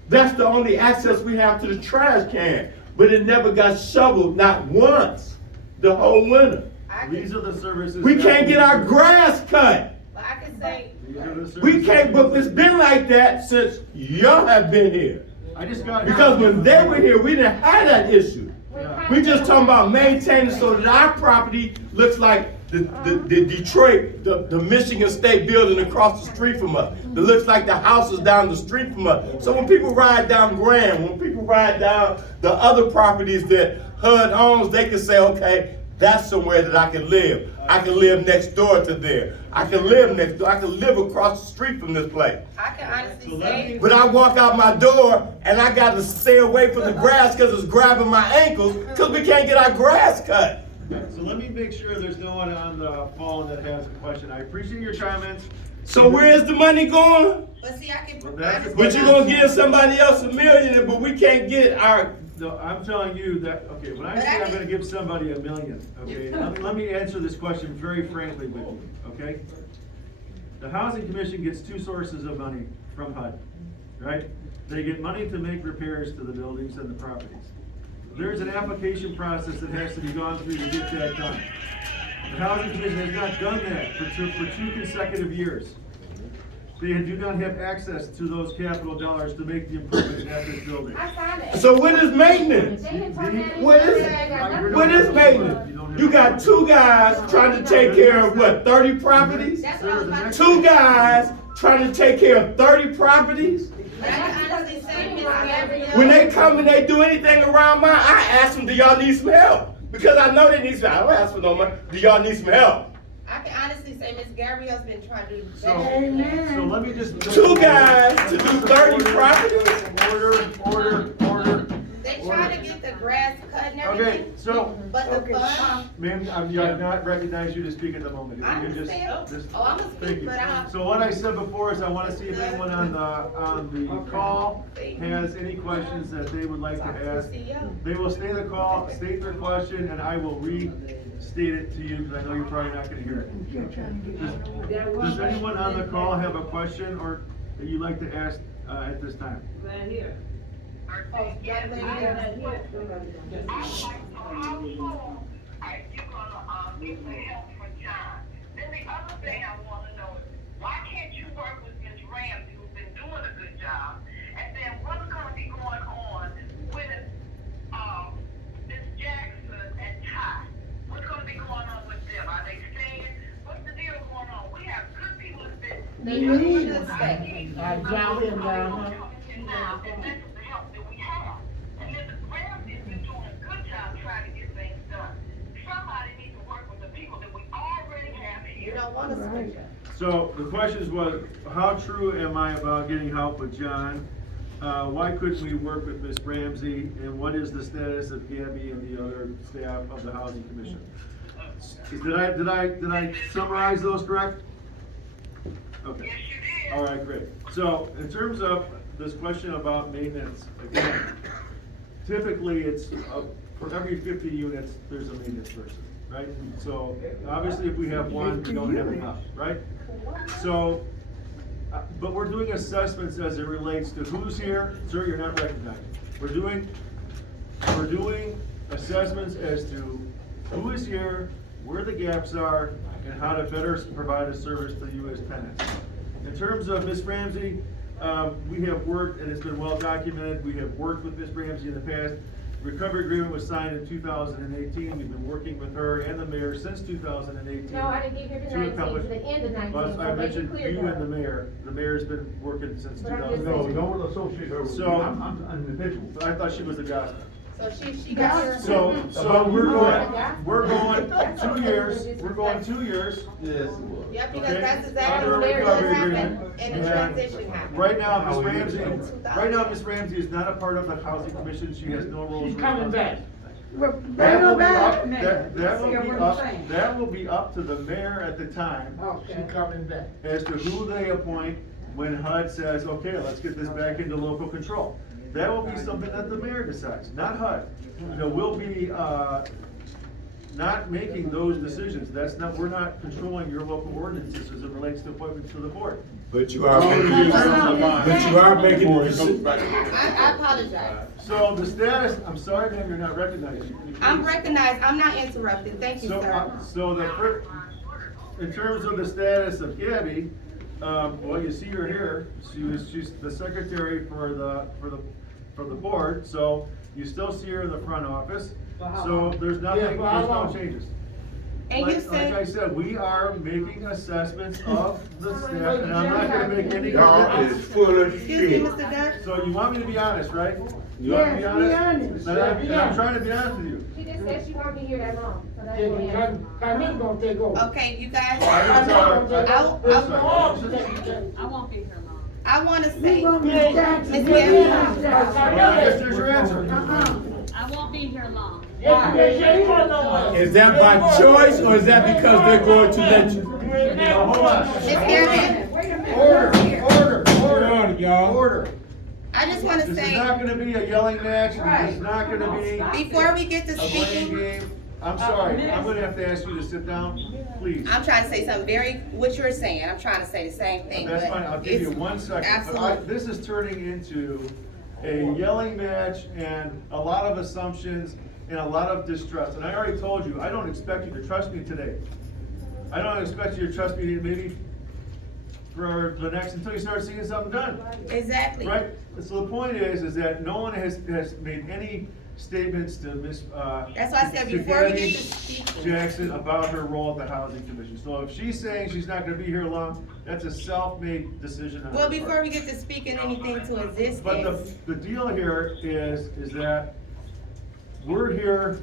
That's the only access we have to the trash can. But it never got shoveled, not once, the whole winter. These are the services. We that can't get our grass cut. But I can say, These are the services. We can't, but it's been like that since y'all have been here. I just got. Because when they were here, we didn't have that issue. Yeah. We just talking about maintaining so that our property looks like the Detroit, the Michigan State building across the street from us. That looks like the houses down the street from us. So when people ride down Grand, when people ride down the other properties that HUD owns, they can say, okay, that's somewhere that I can live. I can live next door to there. I can live next door. I can live across the street from this place. I can honestly say, But I walk out my door and I got to stay away from the grass because it's grabbing my ankles because we can't get our grass cut. So let me make sure there's no one on the phone that has a question. I appreciate your comments. So where is the money going? but see, I can. Well, that's- But you're going to give somebody else $1 million, but we can't get our... No, I'm telling you that, okay, when I say I'm gonna give somebody $1 million, okay, let me answer this question very frankly with you, okay? The Housing Commission gets 2 sources of money from HUD, right? They get money to make repairs to the buildings and the properties. There's an application process that has to be gone through to get that done. The Housing Commission has not done that for 2 consecutive years. They do not have access to those capital dollars to make the improvements at this building. I signed it. So what is maintenance? They didn't turn that in. What is They ain't got nothing. What is maintenance? You got 2 guys trying to take care of what, 30 properties? That's what I was about to 2 guys trying to take care of 30 properties? When they come and they do anything around mine, I ask them, do y'all need some help? Because I know they need some help. I don't ask for no money. Do y'all need some help? I can honestly say Ms. Gabrielle's been trying to do So better. let me just. 2 guys to do 30 properties. Order. They try to get the grass cut and Okay, everything, so, but the funds, ma'am, I'm not recognize you to speak at the moment. If I you could just- understand. just- Oh, I'm gonna thank speak, you. but I. So what I said before is I wanna see if anyone on the call has any questions that they would like to ask. They will stay the call, state their question, and I will restate it to you, because I know you're probably not gonna hear it. Does anyone on the call have a question or that you'd like to ask, at this time? Right here. Oh, young lady, right here. Get the help for John. Then the other thing I want to know is, why can't you work with Ms. Ramsey, who's been doing a good job? And then what's going to be going on with Ms. Jackson and Ty? What's going to be going on with them? Are they staying? What's the deal going on? We have good people that's been. They really should stay. Jolly and now, and that's the help that we have. And Ms. Ramsey's been doing a good job trying to get things done. Somebody needs to work with the people that we already have here. You don't want to switch it. So the question was, how true am I about getting help with John? Why couldn't we work with Ms. Ramsey? And what is the status of Gabby and the other staff of the Housing Commission? Did I summarize those correct? Okay. Yes, you did. All right, great. So in terms of this question about maintenance, again, typically it's for every 50 units, there's a maintenance person, right? So obviously if we have one, we don't have enough, right? So, but we're doing assessments as it relates to who's here. Sir, you're not recognized. We're doing assessments as to who is here, where the gaps are, and how to better provide a service to you as tenants. In terms of Ms. Ramsey, we have worked, and it's been well documented, we have worked with Ms. Ramsey in the past. Recovery agreement was signed in 2018. We've been working with her and the mayor since 2018. No, I didn't give you the to 19, accomplish- to the end of 19, Well, so I make it mentioned clear you though. and the mayor. The mayor's been working since But I'm just 2018. No, don't associate her with me. So- I'm an individual. But I thought she was the gospel. So she got her. So we're going 2 years, we're going 2 years. Yes. Yeah, because Okay. that's exactly Under what recovery does happen, agreement. and the And transition happens. Right now, Ms. Ramsey is not a part of the housing commission. She has no role. She's coming back. That will be up, that will be up to the mayor at the time She's coming back. as to who they appoint when HUD says, okay, let's get this back into local control. That will be something that the mayor decides, not HUD. You know, we'll be, not making those decisions. We're not controlling your local ordinances as it relates to appointments to the board. But you are making, the decision. I apologize. So the status, I'm sorry, ma'am, you're not recognized. I'm recognized, I'm not interrupted, thank you, sir. In terms of the status of Gabby, well, you see her here. She's the secretary for the board, so you still see her in the front office. So there's nothing, there's no changes. And you said. Like I said, we are making assessments of the staff, and I'm not gonna make any. Y'all is full of Excuse me, shit. Mr. Dunn? So you want me to be honest, right? You want me to be honest? Then I'm trying to be honest with you. She just said she won't be here that long, so that's Yeah, what I asked. Carmen gonna take over. Okay, you guys. I won't be here long. I wanna say. Ms. Jackson. Ms. Well, Gabrielle. I guess there's your answer. I won't be here long. Is that by choice or is that because they're going to let you? Now, hold on. Ms. Gabrielle. Order, y'all. order. I just wanna This is say, not gonna be a yelling match, this is not gonna be before we get to a blame speaking, game. I'm sorry, I'm gonna have to ask you to sit down, please. I'm trying to say something what you're saying, I'm trying to say the same thing, but That's fine, I'll give you it's 1 second. But absolute. this is turning into a yelling match and a lot of assumptions and a lot of distrust. And I already told you, I don't expect you to trust me today. I don't expect you to trust me maybe for the next, until you start seeing something done. Exactly. Right? So the point is that no one has made any statements to Ms. That's why I said to before we Gabby get to speaking. Jackson about her role at the Housing Commission. So if she's saying she's not gonna be here long, that's a self-made decision on her Well, part. before we get to speaking anything to existence. But the deal here is that we're here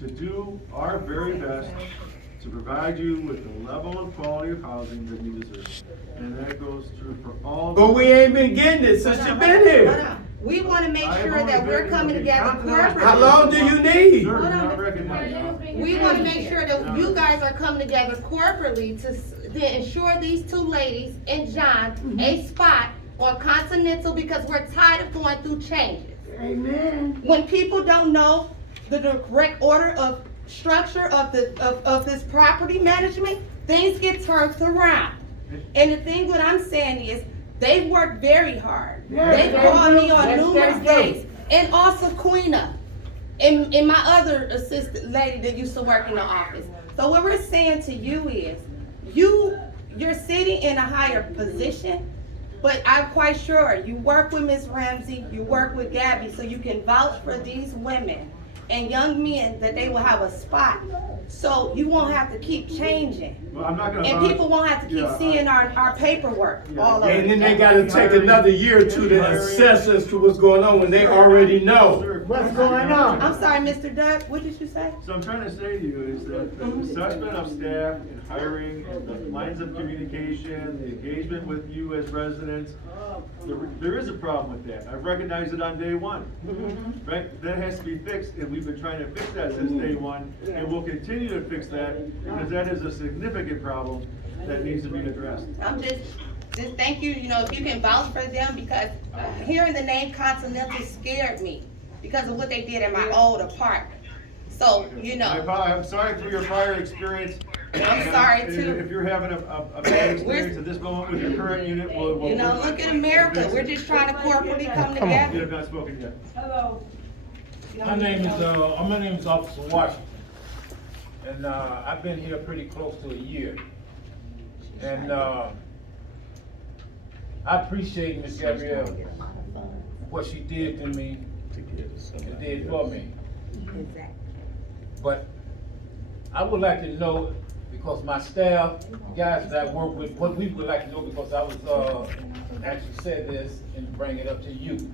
to do our very best to provide you with the level of quality of housing that you deserve. And that goes through for all. But we ain't been getting it since you've been here. We wanna make I have sure only that we're been- coming okay, together Continental- corporately. How long do you need? Sir, Hold on, not Mr. recognized. We wanna make sure that you guys are coming together corporately to ensure these two ladies and John a spot on Continental, because we're tired of going through changes. Amen. When people don't know the direct order of structure of this property management, things get turned around. And the thing what I'm saying is, they work very hard. Yes, They they called do. me on Yes, numerous they do. days. And also Queena, and my other assistant lady that used to work in the office. So what we're saying to you is, you're sitting in a higher position, but I'm quite sure you work with Ms. Ramsey, you work with Gabby, so you can vouch for these women and young men that they will have a spot. So you won't have to keep changing. Well, I'm not gonna. And vouch- people won't have to keep Yeah, seeing our paperwork all over. And then they gotta take another year or two to assess as to what's going on when they already know. Sir, What's going on? I'm sorry, Mr. Doug, what did you say? So I'm trying to say to you is that the assessment of staff and hiring and the lines of communication, the engagement with you as residents, there is a problem with that. I've recognized it on day one. Right? That has to be fixed, and we've been trying to fix that since day one, and we'll continue to fix that, because that is a significant problem that needs to be addressed. I'm just thank you, if you can vouch for them, because hearing the name Continental scared me because of what they did in my old apartment. So, I'm sorry for your prior experience. I'm sorry And too. If you're having a bad experience at this moment with your current unit, we'll. Look at America, we're just trying to corporately come You together. have not spoken yet. Hello. My name is Officer Washington, and I've been here pretty close to a year. And I appreciate Ms. Gabrielle, what she did to me, and did for me. But I would like to know, because my staff, guys that I work with, what we would like to know, because I was actually said this and bring it up to you.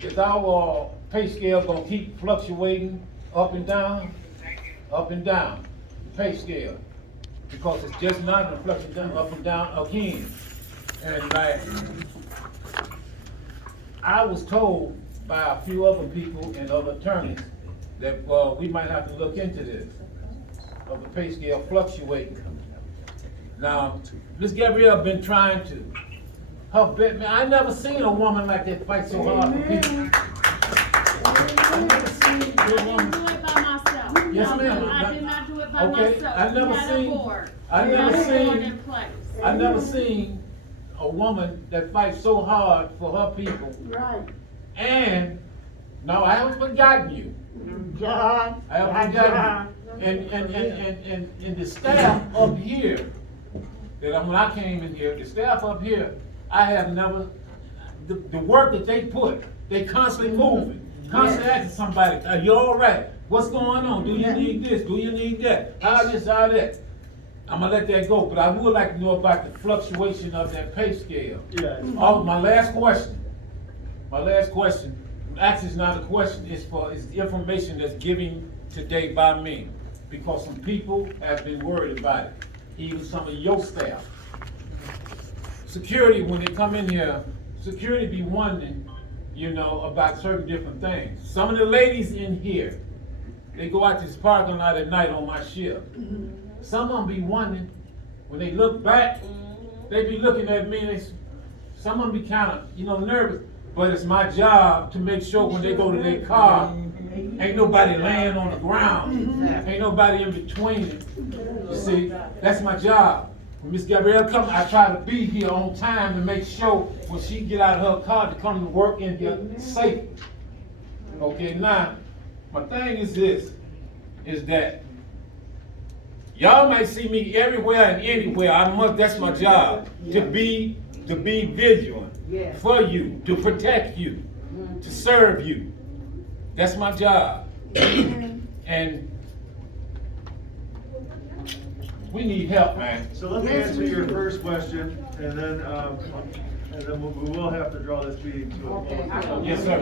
Is our pay scale gonna keep fluctuating up and down, pay scale? Because it's just not gonna fluctuate up and down again. And like, I was told by a few other people and other attorneys that, we might have to look into this, of the pay scale fluctuating. Now, Ms. Gabrielle been trying to, man, I never seen a woman like that fight so hard for people. I never seen I a didn't woman. do it by myself. Yes, No, ma'am. I did not do it by Okay, myself. I never We had a seen- board. I We never had a board seen- in place. I never seen a woman that fights so hard for her people. Right. And, no, I haven't forgotten you. John. I haven't forgotten you. And the staff up here, when I came in here, the staff up here, I have never, the work that they put, they constantly moving, constantly asking somebody, are you all right? What's going on? Do you need this? Do you need that? How this, how that? I'm gonna let that go, but I would like to know about the fluctuation of that pay scale. Yeah. My last question, actually it's not a question, it's the information that's given today by me. Because some people have been worried about it, even some of your staff. Security, when they come in here, security be wondering, about certain different things. Some of the ladies in here, they go out to this parking lot at night on my shift. Some of them be wondering, when they look back, they be looking at me and some of them be kind of, nervous. But it's my job to make sure when they go to their car, ain't nobody laying on the ground. Ain't nobody in between it. You see, that's my job. When Miss Gabrielle comes, I try to be here on time to make sure when she get out of her car to come to work in here safely. Okay, now, my thing is this, is that y'all might see me everywhere and anywhere. That's my job, to be vigilant for you, to protect you, to serve you. That's my job. And we need help, man. So let me answer your first question, and then we will have to draw this meeting to a close. Yes, sir.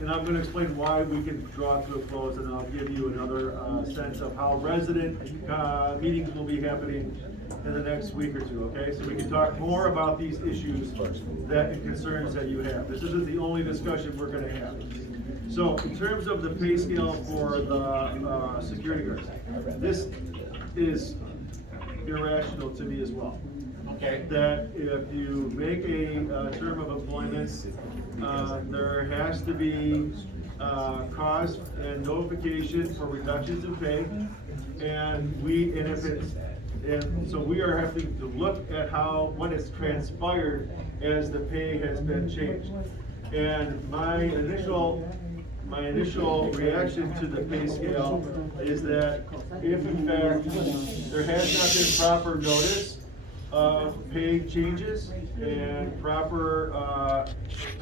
And I'm gonna explain why we can draw to a close, and I'll give you another, sense of how resident, meetings will be happening in the next week or two, okay? So we can talk more about these issues and concerns that you have. This isn't the only discussion we're gonna have. So in terms of the pay scale for the, security guards, this is irrational to me as well. Okay. That if you make a term of employment, there has to be cause and notification for reductions in pay, and so we are having to look at what has transpired as the pay has been changed. And my initial reaction to the pay scale is that if in fact there has not been proper notice of pay changes and proper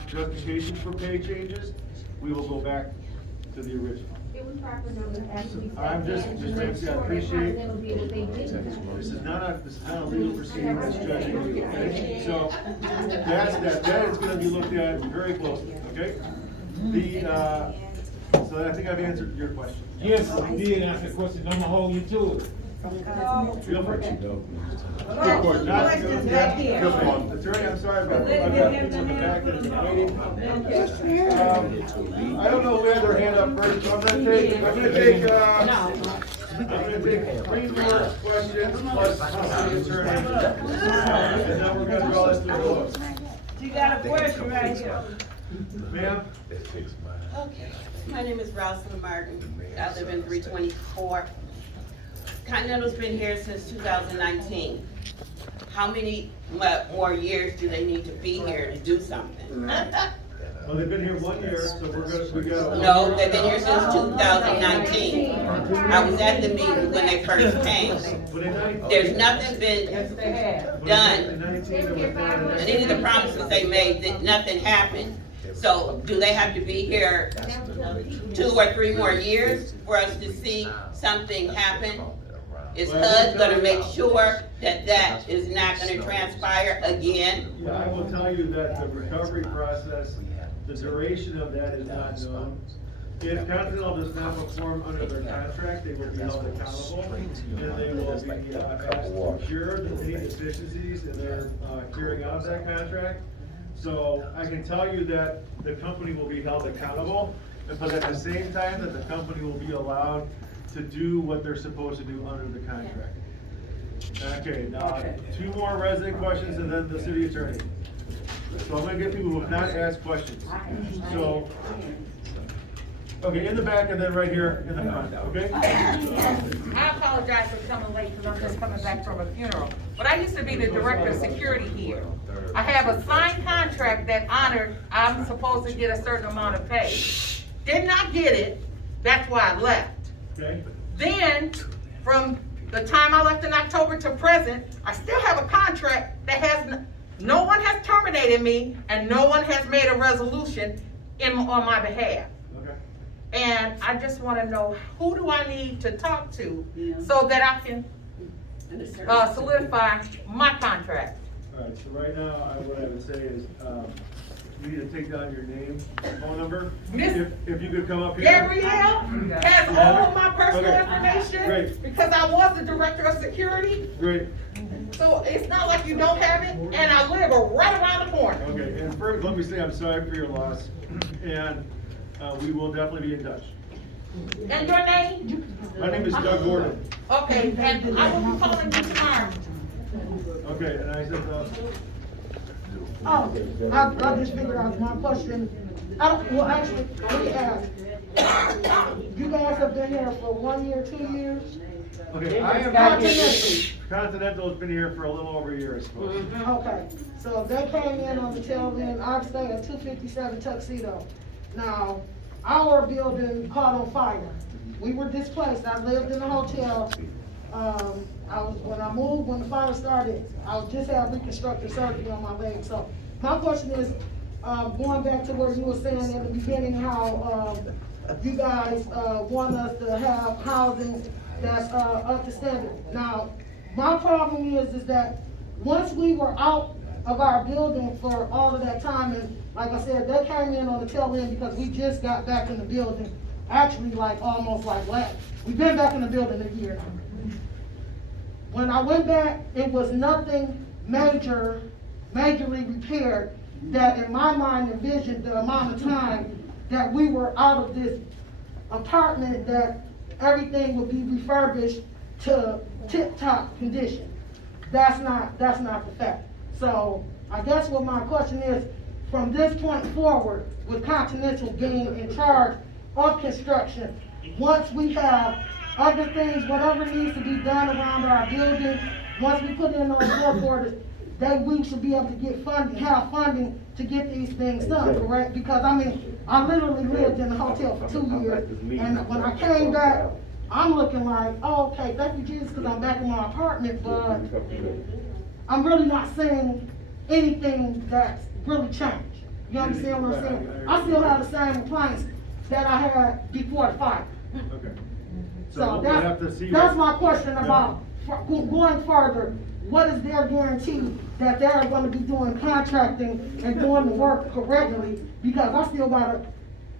justification for pay changes, we will go back to the original. It was proper notice, actually. I'm just Ramsey, I appreciate, this is not a legal proceeding that's judging you, okay? So, that is gonna be looked at very closely, okay? So I think I've answered your question. Yes, you did answer the question. I'm gonna hold you to it. Feel free. Questions back here. Attorney, I'm sorry, but I've got people in the back that is waiting. I don't know who had their hand up first, so I'm gonna take three more questions plus the city attorney. And then we're gonna draw this to a close. You got a question right here. Ma'am? Okay, my name is Rosalind Martin. I live in 324. Continental's been here since 2019. How many more years do they need to be here to do something? Well, they've been here 1 year, so we got. No, they've been here since 2019. I was at the meeting when they first came. There's nothing been done. And any of the promises they made, that nothing happened. So do they have to be here 2 or 3 more years for us to see something happen? Is HUD gonna make sure that is not gonna transpire again? Yeah, I will tell you that the recovery process, the duration of that is not known. If Continental does not perform under their contract, they will be held accountable, and they will be asked to cure any deficiencies in their carrying out that contract. So I can tell you that the company will be held accountable, but at the same time, that the company will be allowed to do what they're supposed to do under the contract. Okay, now, 2 more resident questions and then the city attorney. So I'm gonna get people who have not asked questions. So, okay, in the back and then right here in the front, okay? I apologize for coming late because I'm just coming back from a funeral. But I used to be the director of security here. I have a signed contract that honored I'm supposed to get a certain amount of pay. Did not get it, that's why I left. Okay. Then, from the time I left in October to present, I still have a contract that has, no one has terminated me and no one has made a resolution on my behalf. And I just want to know, who do I need to talk to so that I can solidify my contract? All right, so right now, what I would say is, you need to take down your name, phone number. If you could come up here. Gabrielle has all of my personal information. Great. Because I was the director of security. Great. So it's not like you don't have it, and I live right around the corner. Okay, and first, let me say I'm sorry for your loss, and we will definitely be in touch. And your name? My name is Doug Gordon. Okay, and I will be calling you tomorrow. Okay, and I said, I just figured out my question. Actually, let me ask. You guys have been here for 1 year, 2 years? okay, I am Continental has been here for a little over a year, I suppose. Okay, so they came in on the tail end, I stay at 257 Tuxedo. Now, our building caught on fire. We were displaced, I lived in a hotel. When the fire started, I just had reconstructive surgery on my leg. So my question is, going back to what you were saying at the beginning, how, you guys, want us to have housing that's, up to standard. Now, my problem is that once we were out of our building for all of that time, and like I said, they came in on the tail end because we just got back in the building, actually like almost like last. We've been back in the building a year now. When I went back, it was nothing majorly repaired that in my mind envisioned the amount of time that we were out of this apartment, that everything would be refurbished to tip-top condition. That's not the fact. So I guess what my question is, from this point forward, with Continental being in charge of construction, once we have other things, whatever needs to be done around our building, once we put in those work orders, that we should be able to get funding, have funding to get these things done, correct? Because I mean, I literally lived in the hotel for 2 years, and when I came back, I'm looking like, oh, okay, thank you, Jesus, because I'm back in my apartment, but I'm really not seeing anything that's really changed. You understand what I'm saying? I still have the same appliance that I had before the fire. Okay. So we'll have to see that's my question about going further. What is their guarantee that they're gonna be doing contracting and doing the work correctly? Because I still got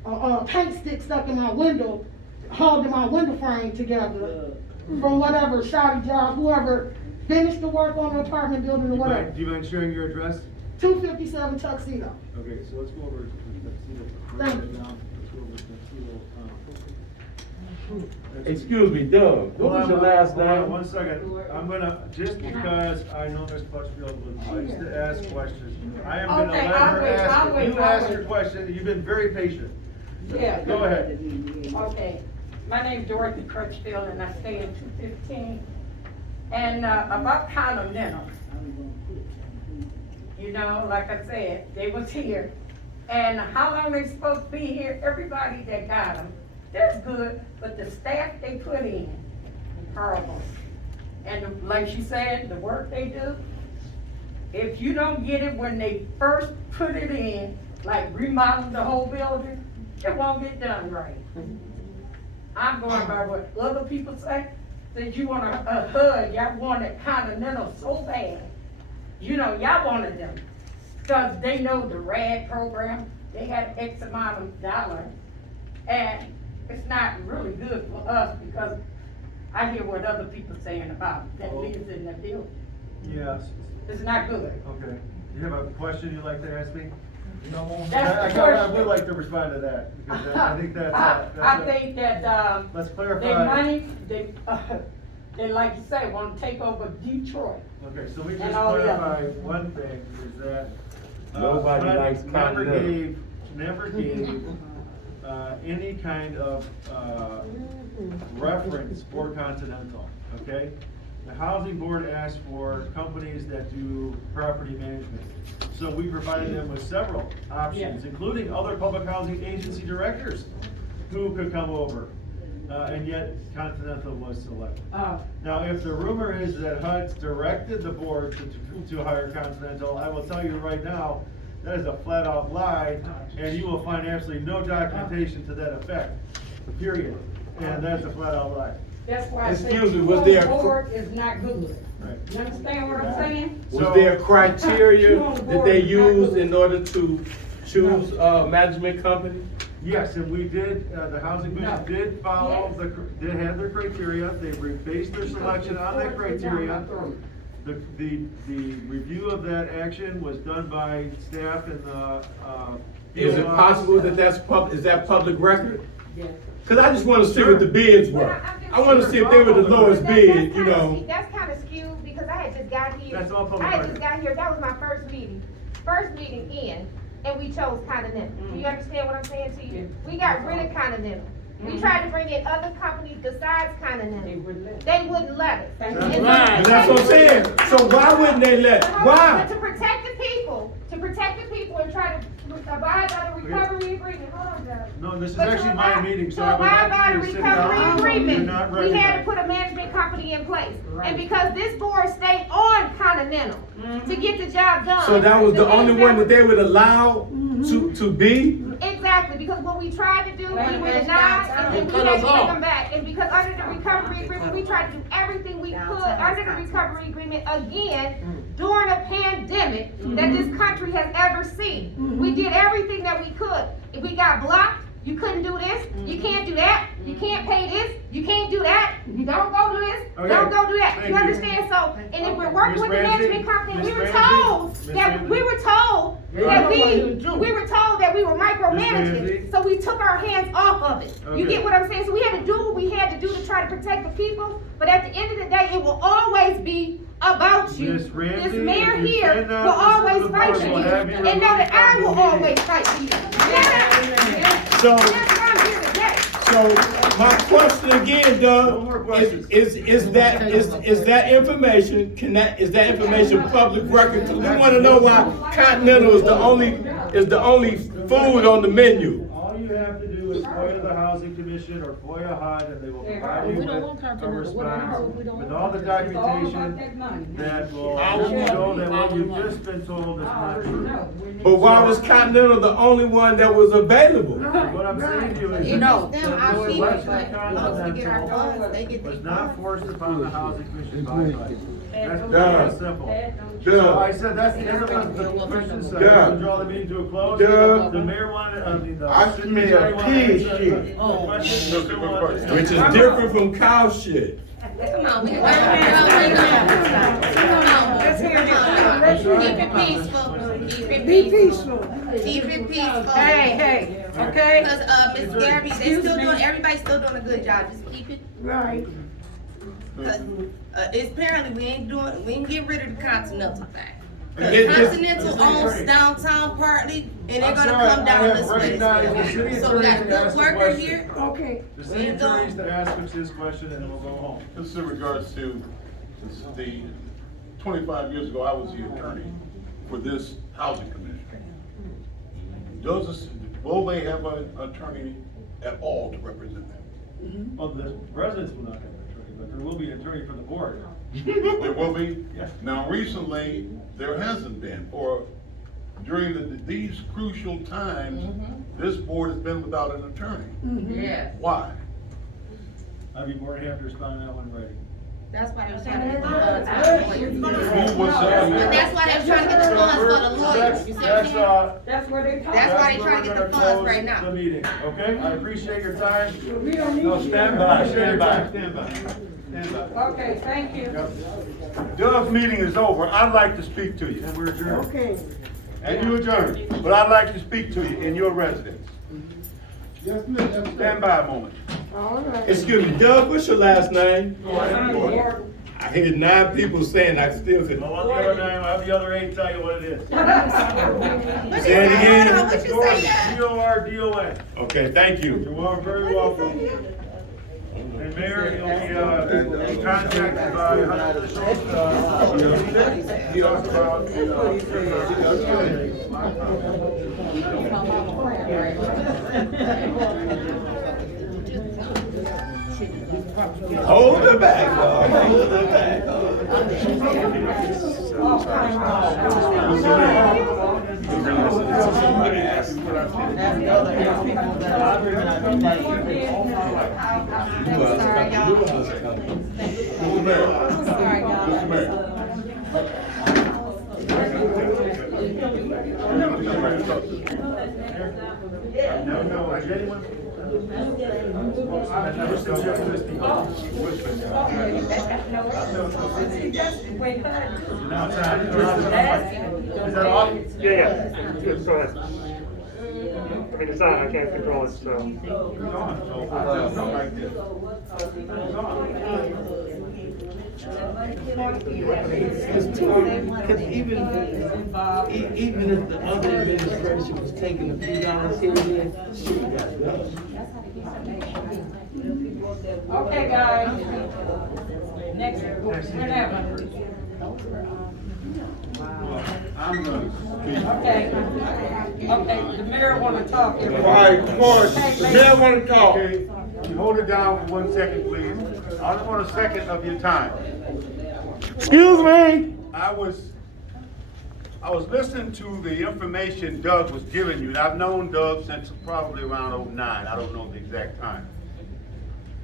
a paint stick stuck in my window, holding my window frame together from whatever shoddy job, whoever finished the work on the apartment building or whatever. Do you mind sharing your address? 257 Tuxedo. Okay, so let's go over to Tuxedo. Thank you. Let's go over to Tuxedo. Excuse me, Doug, what was your last Hold on name? 1 second. I'm gonna, just because I know Ms. Crutchfield likes to ask questions, I am gonna let her ask it. You asked your question, you've been very patient. Yeah. Go ahead. Okay, my name's Dorothy Crutchfield and I stay in 215. And, about Continental, you know, like I said, they was here. And how long they supposed to be here, everybody that got them, that's good, but the staff they put in, horrible. And like she said, the work they do, if you don't get it when they first put it in, like remodel the whole building, it won't get done right. I'm going by what other people say, that you want a HUD, y'all wanted Continental so bad. You know, y'all wanted them, because they know the RAD program, they had X amount of dollars, and it's not really good for us, because I hear what other people saying about that lives in that building. Yes. It's not good. Okay. You have a question you'd like to ask me? No. That's the I question. would like to respond to that, because I think that's. I think that, let's clarify. They money, they like you say, wanna take over Detroit. Okay, so we just And all the clarify others. one thing, is that. Nobody HUD likes Continental. Never gave, any kind of, reference for Continental, okay? The housing board asked for companies that do property management. So we provided them with several options, including other public housing agency directors who could come over. And yet Continental was selected. Now, if the rumor is that HUD's directed the board to hire Continental, I will tell you right now, that is a flat out lie, and you will find absolutely no documentation to that effect, period. And that's a flat out lie. That's why I say Excuse me, was there- the board is not good. Right. You understand what I'm saying? Was there criteria Two on the that board they is not used good. in order to choose a management company? Yes, and we did, the housing commission did follow, did have their criteria, they based their selection on that criteria. The review of that action was done by staff in the, Is it possible that is that public record? Yes. Cause I just wanna see what the bids were. I wanna see if they were the lowest bid, you know. That's kind of skewed, because I had just got here. That's all public I had just record. got here, that was my first meeting in, and we chose Continental. Do you understand what I'm saying to you? We got rid of Continental. We tried to bring in other companies besides Continental. They wouldn't let us. But that's what I'm saying. So why wouldn't they let? Why? To protect the people and try to abide by the recovery agreement. Hold on, Judge. No, this is But to actually my abide- meeting, so to I would abide by like the you to sit down. recovery You're agreement, not we had to recognized. put a management company in place. And because this board stayed on Continental to get the job done. So that was the only one that they would allow to be? Exactly, because what we tried to do, we were denied, and then we Cut had us to bring off. them back. And because under the recovery agreement, we tried to do everything we could under the recovery agreement again during a pandemic that this country has ever seen. We did everything that we could. If we got blocked, you couldn't do this, you can't do that, you can't pay this, you can't do that, you don't go do this, Okay. don't go do that. Thank You you. understand? So, and if we're working Miss with the Ramsey, management company, Miss we were Ramsey, told Miss that, Ramsey. we were told You're that not what we were told that we were Ramsey. micromanaging, so we took our hands off of it. You Okay. get what I'm saying? So we had to do what we had to do to try to protect the people, but at the end of the day, it will always be about you. Miss Ramsey, This mayor if you here cannot will always listen to the fight board, for we'll you, have you and know that I removed will from the meeting. always fight for you. Yeah. So, That's why I'm here today. so my question again, Doug, is that information, is that information public record? 'Cause we wanna know why Continental is the only food on the menu. All you have to do is FOIA the Housing Commission or FOIA HUD, and they will provide you with a response with all the documentation that will show that what you've just been told is not true. But why was Continental the only one that was available? What I'm saying to you is You know, that them, our the people, Western but once we get our Continental funds, they get was their not funds. forced upon the Housing Commission by HUD. That's Duh. very simple. Duh. So I said, that's the end of the question side. Duh. We'll draw the meeting to a close. Duh. The mayor wanted, the. I submit a pig shit. Which is different from cow shit. Come on, we let's hear this. Keep it peaceful. Keep it Be peaceful. peaceful. Keep it peaceful. Hey, okay? Because, Ms. Gabby, they still doing, everybody's still doing a good job. Just keep it, Right. it's apparently we ain't get rid of the Continental thing. It just- Continental owns downtown partly, and they're I'm gonna sorry, come I down have this way. recognized the city So we got attorney to ask good the worker question. here. Okay. The city attorney's to ask us this question, and then we'll go home. This is in regards to the 25 years ago, I was the attorney for this housing commission. Will they have an attorney at all to represent them? Well, the residents will not have an attorney, but there will be an attorney for the board. There will be? Yes. Now, recently, there hasn't been, or during these crucial times, this board has been without an attorney. Yes. Why? I'd be more than happy to respond to that one, ready. That's why they was trying to get the funds for the lawyers. Who was But that's why they was trying to get the funds for the lawyers. You see what I'm saying? That's where they talk. That's why they where trying to we're get the gonna funds close right now. The meeting, okay? I appreciate your time. We don't need No, you. stand by, stand by, stand by, stand by. Okay, thank you. Doug's meeting is over. I'd like to speak to you. And we're adjourned. Okay. And you adjourn. But I'd like to speak to you in your residence. Stand by a moment. All right. Excuse me, Doug, what's your last name? I hear 9 people saying I still say. I want the other nine, I'll have the other 8 tell you what it is. Say it again. What you say, Dad? Gordon. Okay, thank you. You're welcome, very welcome. And Mayor, you'll be contacted by HUD officials, he talked about, Hold it back, dog. Hold it back. Is that off? Yeah. It's go ahead. I mean, it's on, I can't control it, so. Because even if the other administration was taking a few dollars here and there, she got done. Okay, guys. Next, whatever. I'm gonna speak. Okay. Okay, the mayor wanna talk. Quiet, the mayor wanna talk. Okay, you hold it down for 1 second, please. I just want a second of your time. Excuse me. I was I was listening to the information Doug was giving you, and I've known Doug since probably around '09. I don't know the exact time.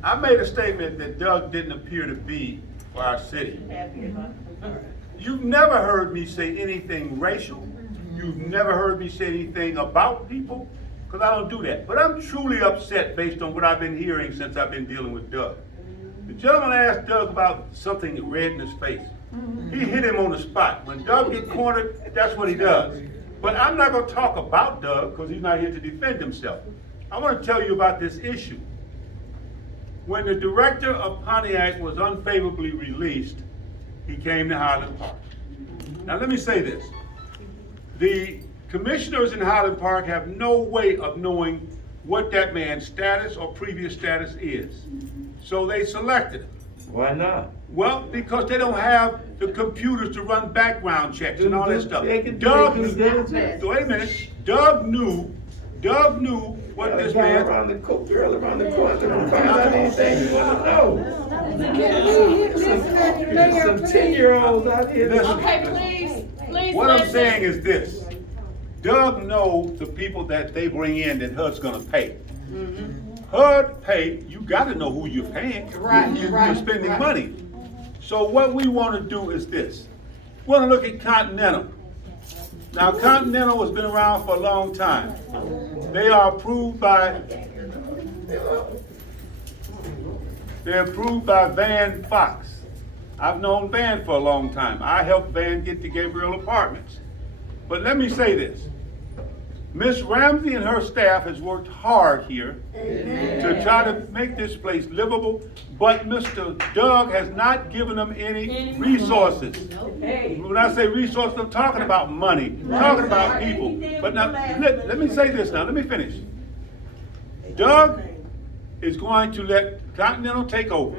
I made a statement that Doug didn't appear to be for our city. You've never heard me say anything racial. You've never heard me say anything about people, because I don't do that. But I'm truly upset based on what I've been hearing since I've been dealing with Doug. The gentleman asked Doug about something that red in his face. He hit him on the spot. When Doug gets cornered, that's what he does. But I'm not going to talk about Doug because he's not here to defend himself. I want to tell you about this issue. When the director of Pontiac was unfavorably released, he came to Highland Park. Now let me say this. The commissioners in Highland Park have no way of knowing what that man's status or previous status is. So they selected him. Why not? Well, because they don't have the computers to run background wecks and all that stuff. Doug, wait a minute. Doug knew what this man. Around the cook girl around the corner to find out anything you want to know. Some 10-year-olds out here. Okay, please. What I'm saying is this. Doug knows the people that they bring in that HUD's gonna pay. HUD pay, you gotta know who you're paying. You're spending money. So what we wanna do is this. We wanna look at Continental. Now Continental has been around for a long time. They're approved by Van Fox. I've known Van for a long time. I helped Van get to Gabriel Apartments. But let me say this. Miss Ramsey and her staff has worked hard here to try to make this place livable, but Mr. Doug has not given them any resources. When I say resources, I'm talking about money, talking about people. But now, let me say this now, let me finish. Doug is going to let Continental take over.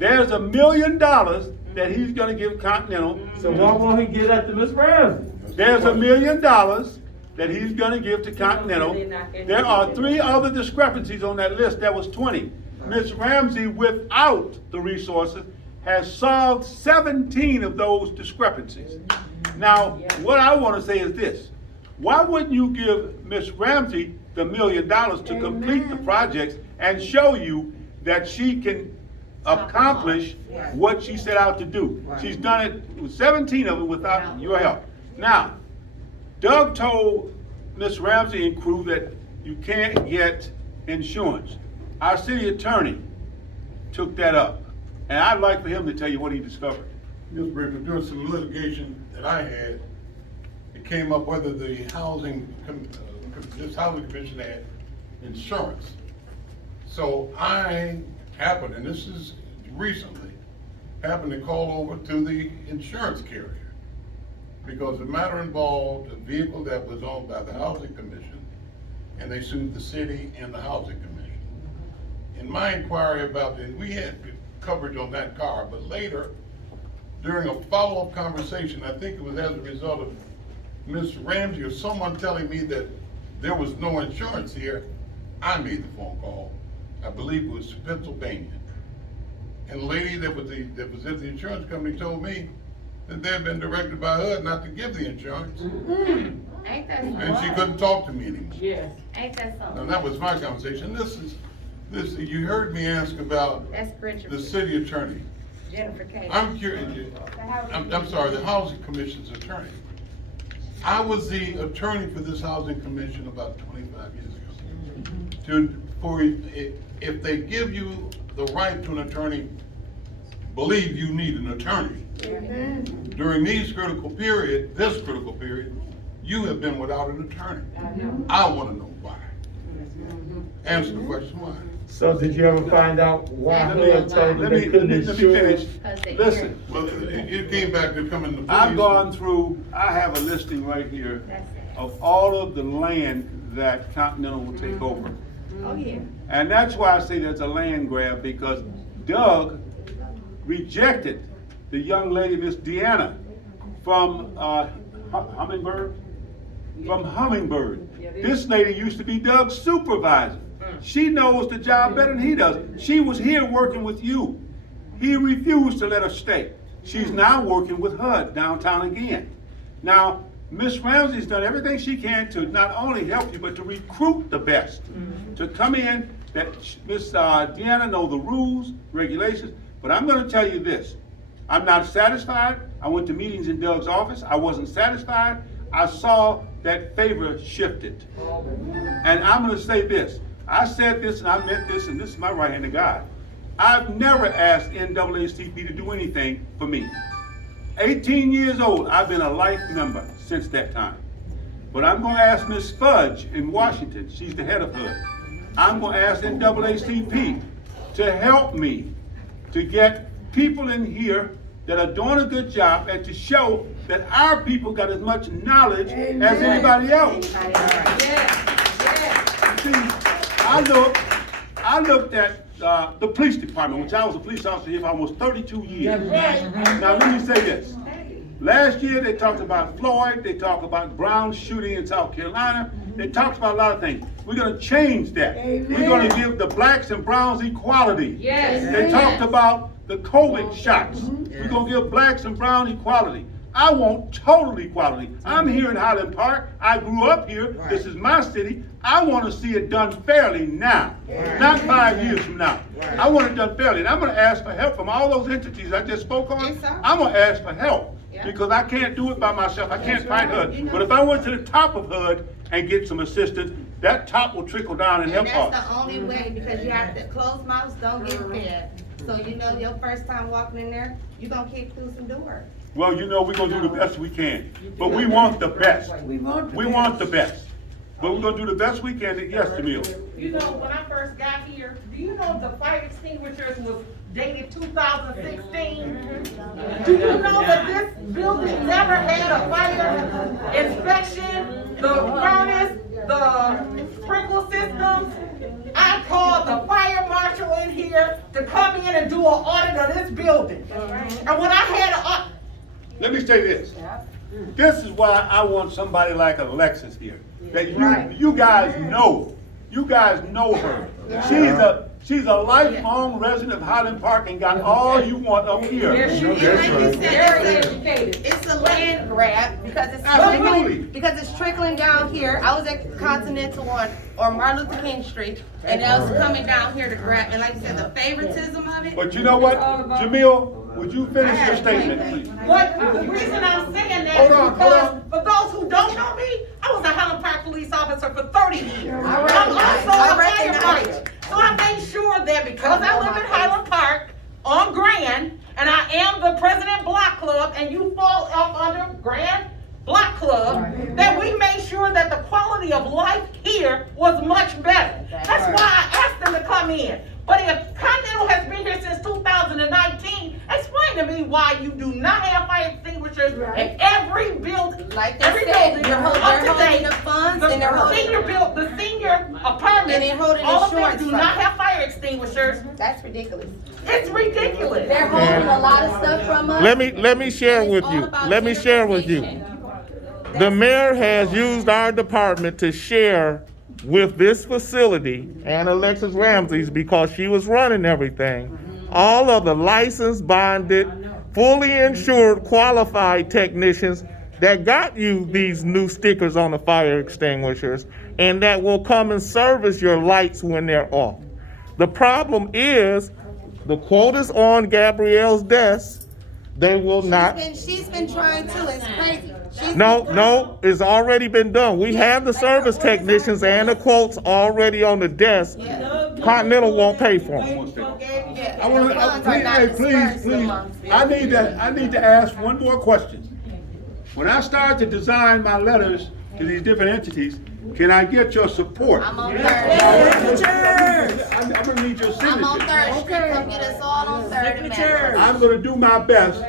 There's $1 million that he's gonna give Continental. So why won't he get at the Miss Ramsey? There's $1 million that he's gonna give to Continental. There are 3 other discrepancies on that list. That was 20. Ms. Ramsey, without the resources, has solved 17 of those discrepancies. Now, what I wanna say is this. Why wouldn't you give Ms. Ramsey the $1 million to complete the projects and show you that she can accomplish what she set out to do? She's done it with 17 of them without your help. Now, Doug told Ms. Ramsey and crew that you can't get insurance. Our city attorney took that up, and I'd like for him to tell you what he discovered. Just briefly, during some litigation that I had, it came up whether the this housing commission had insurance. So I happened, and this is recently, happened to call over to the insurance carrier, because the matter involved a vehicle that was owned by the Housing Commission, and they sued the city and the Housing Commission. In my inquiry about it, we had coverage on that car, but later, during a follow-up conversation, I think it was as a result of Ms. Ramsey or someone telling me that there was no insurance here, I made the phone call. I believe it was Pennsylvania. And the lady that was at the insurance company told me that they had been directed by HUD not to give the insurance. Ain't that so? And she couldn't talk to me anymore. Yes. Ain't that so? And that was my conversation. You heard me ask about the city attorney. Jennifer Kane. I'm curious, I'm sorry, the Housing Commission's attorney. I was the attorney for this Housing Commission about 25 years ago. If they give you the right to an attorney, believe you need an attorney. During this critical period, you have been without an attorney. I want to know why. Answer the question why. So did you ever find out why HUD told you they couldn't insure? Listen. Well, it came back to come in the police. I've gone through, I have a listing right here of all of the land that Continental will take over. Oh, yeah. And that's why I say there's a land grab, because Doug rejected the young lady, Miss Deanna, from Hummingbird. From Hummingbird. This lady used to be Doug's supervisor. She knows the job better than he does. She was here working with you. He refused to let her stay. She's now working with HUD downtown again. Now, Ms. Ramsey's done everything she can to not only help you, but to recruit the best. To come in, that Ms. Deanna know the rules, regulations, but I'm gonna tell you this. I'm not satisfied. I went to meetings in Doug's office. I wasn't satisfied. I saw that favor shifted. And I'm gonna say this. I said this and I meant this, and this is my right hand to God. I've never asked NAACP to do anything for me. 18 years old, I've been a life member since that time. But I'm gonna ask Ms. Fudge in Washington, she's the head of HUD. I'm gonna ask NAACP to help me to get people in here that are doing a good job and to show that our people got as much knowledge as anybody else. See, I looked at the police department, which I was a police officer here for almost 32 years. Now let me say this. Last year they talked about Floyd, they talked about Brown shooting in South Carolina, they talked about a lot of things. We're gonna change that. We're gonna give the blacks and browns equality. They talked about the COVID shots. We're gonna give blacks and brown equality. I want total equality. I'm here in Highland Park. I grew up here. This is my city. I want to see it done fairly now, not 5 years from now. I want it done fairly. And I'm going to ask for help from all those entities I just spoke on. I'm going to ask for help because I can't do it by myself. I can't fight HUD. But if I went to the top of HUD and get some assistance, that top will trickle down and help us. That's the only way, because you have to, closed mouths don't get fed. So you know your first time walking in there, you're going to kick through some doors. Well, you know, we're going to do the best we can. But we want the best. We want the best. But we're going to do the best we can. Yes, Jamil. You know, when I first got here, do you know the fire extinguishers was dated 2016? Do you know that this building never had a fire inspection, the furnace, the sprinkler systems? I called the fire marshal in here to come in and do an audit of this building. And when I had an audit, let me say this. This is why I want somebody like Alexis here. That you guys know. You guys know her. She's a lifelong resident of Highland Park and got all you want up here. It's a land grab because it's trickling down here. I was at Continental or Martin Luther King Street, and I was coming down here to grab. And like I said, the favoritism of it. But you know what, Jamil? Would you finish your statement, please? The reason I'm saying that is because for those who don't know me, I was a Highland Park police officer for 30 years. I'm also a firefighter. So I made sure that because I live in Highland Park on Grand, and I am the president Block Club, and you fall up under Grand Block Club, that we made sure that the quality of life here was much better. That's why I asked them to come in. But if Continental has been here since 2019, explain to me why you do not have fire extinguishers in every building. Like every building, they're holding the funds and they're holding the senior apartments, and they're holding all of insurance them do not have fire extinguishers. That's ridiculous. It's ridiculous. They're holding a lot of stuff from us. Let me share with you. Let me share with you. The mayor has used our department to share with this facility and Alexis Ramsey's, because she was running everything, all of the licensed, bonded, fully insured, qualified technicians that got you these new stickers on the fire extinguishers and that will come and service your lights when they're off. The problem is the quota's on Gabrielle's desk. They will not. She's been trying to. It's crazy. No, it's already been done. We have the service technicians and the quotes already on the desk. Continental won't pay for them. I want to, please. I need to ask one more question. When I start to design my letters to these different entities, can I get your support? I'm on 3rd. I'm gonna need your signature. I'm on 3rd Street. Come get us all on 3rd and Manor. I'm gonna do my best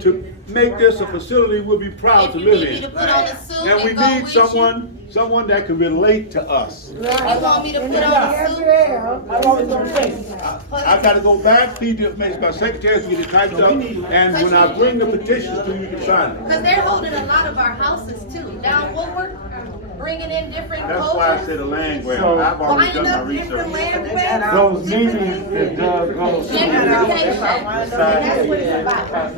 to make this a facility we'll be proud to live in. And we need someone that can relate to us. You want me to put on a suit? I gotta go back, feed the information, my secretary to get it typed up, and when I bring the petitions to you, you can sign it. Because they're holding a lot of our houses too. Down Woodward, bringing in different cultures. That's why I said a land grab. I've already done my research. Those meetings that Doug goes to. Gentrification. That's what it's about.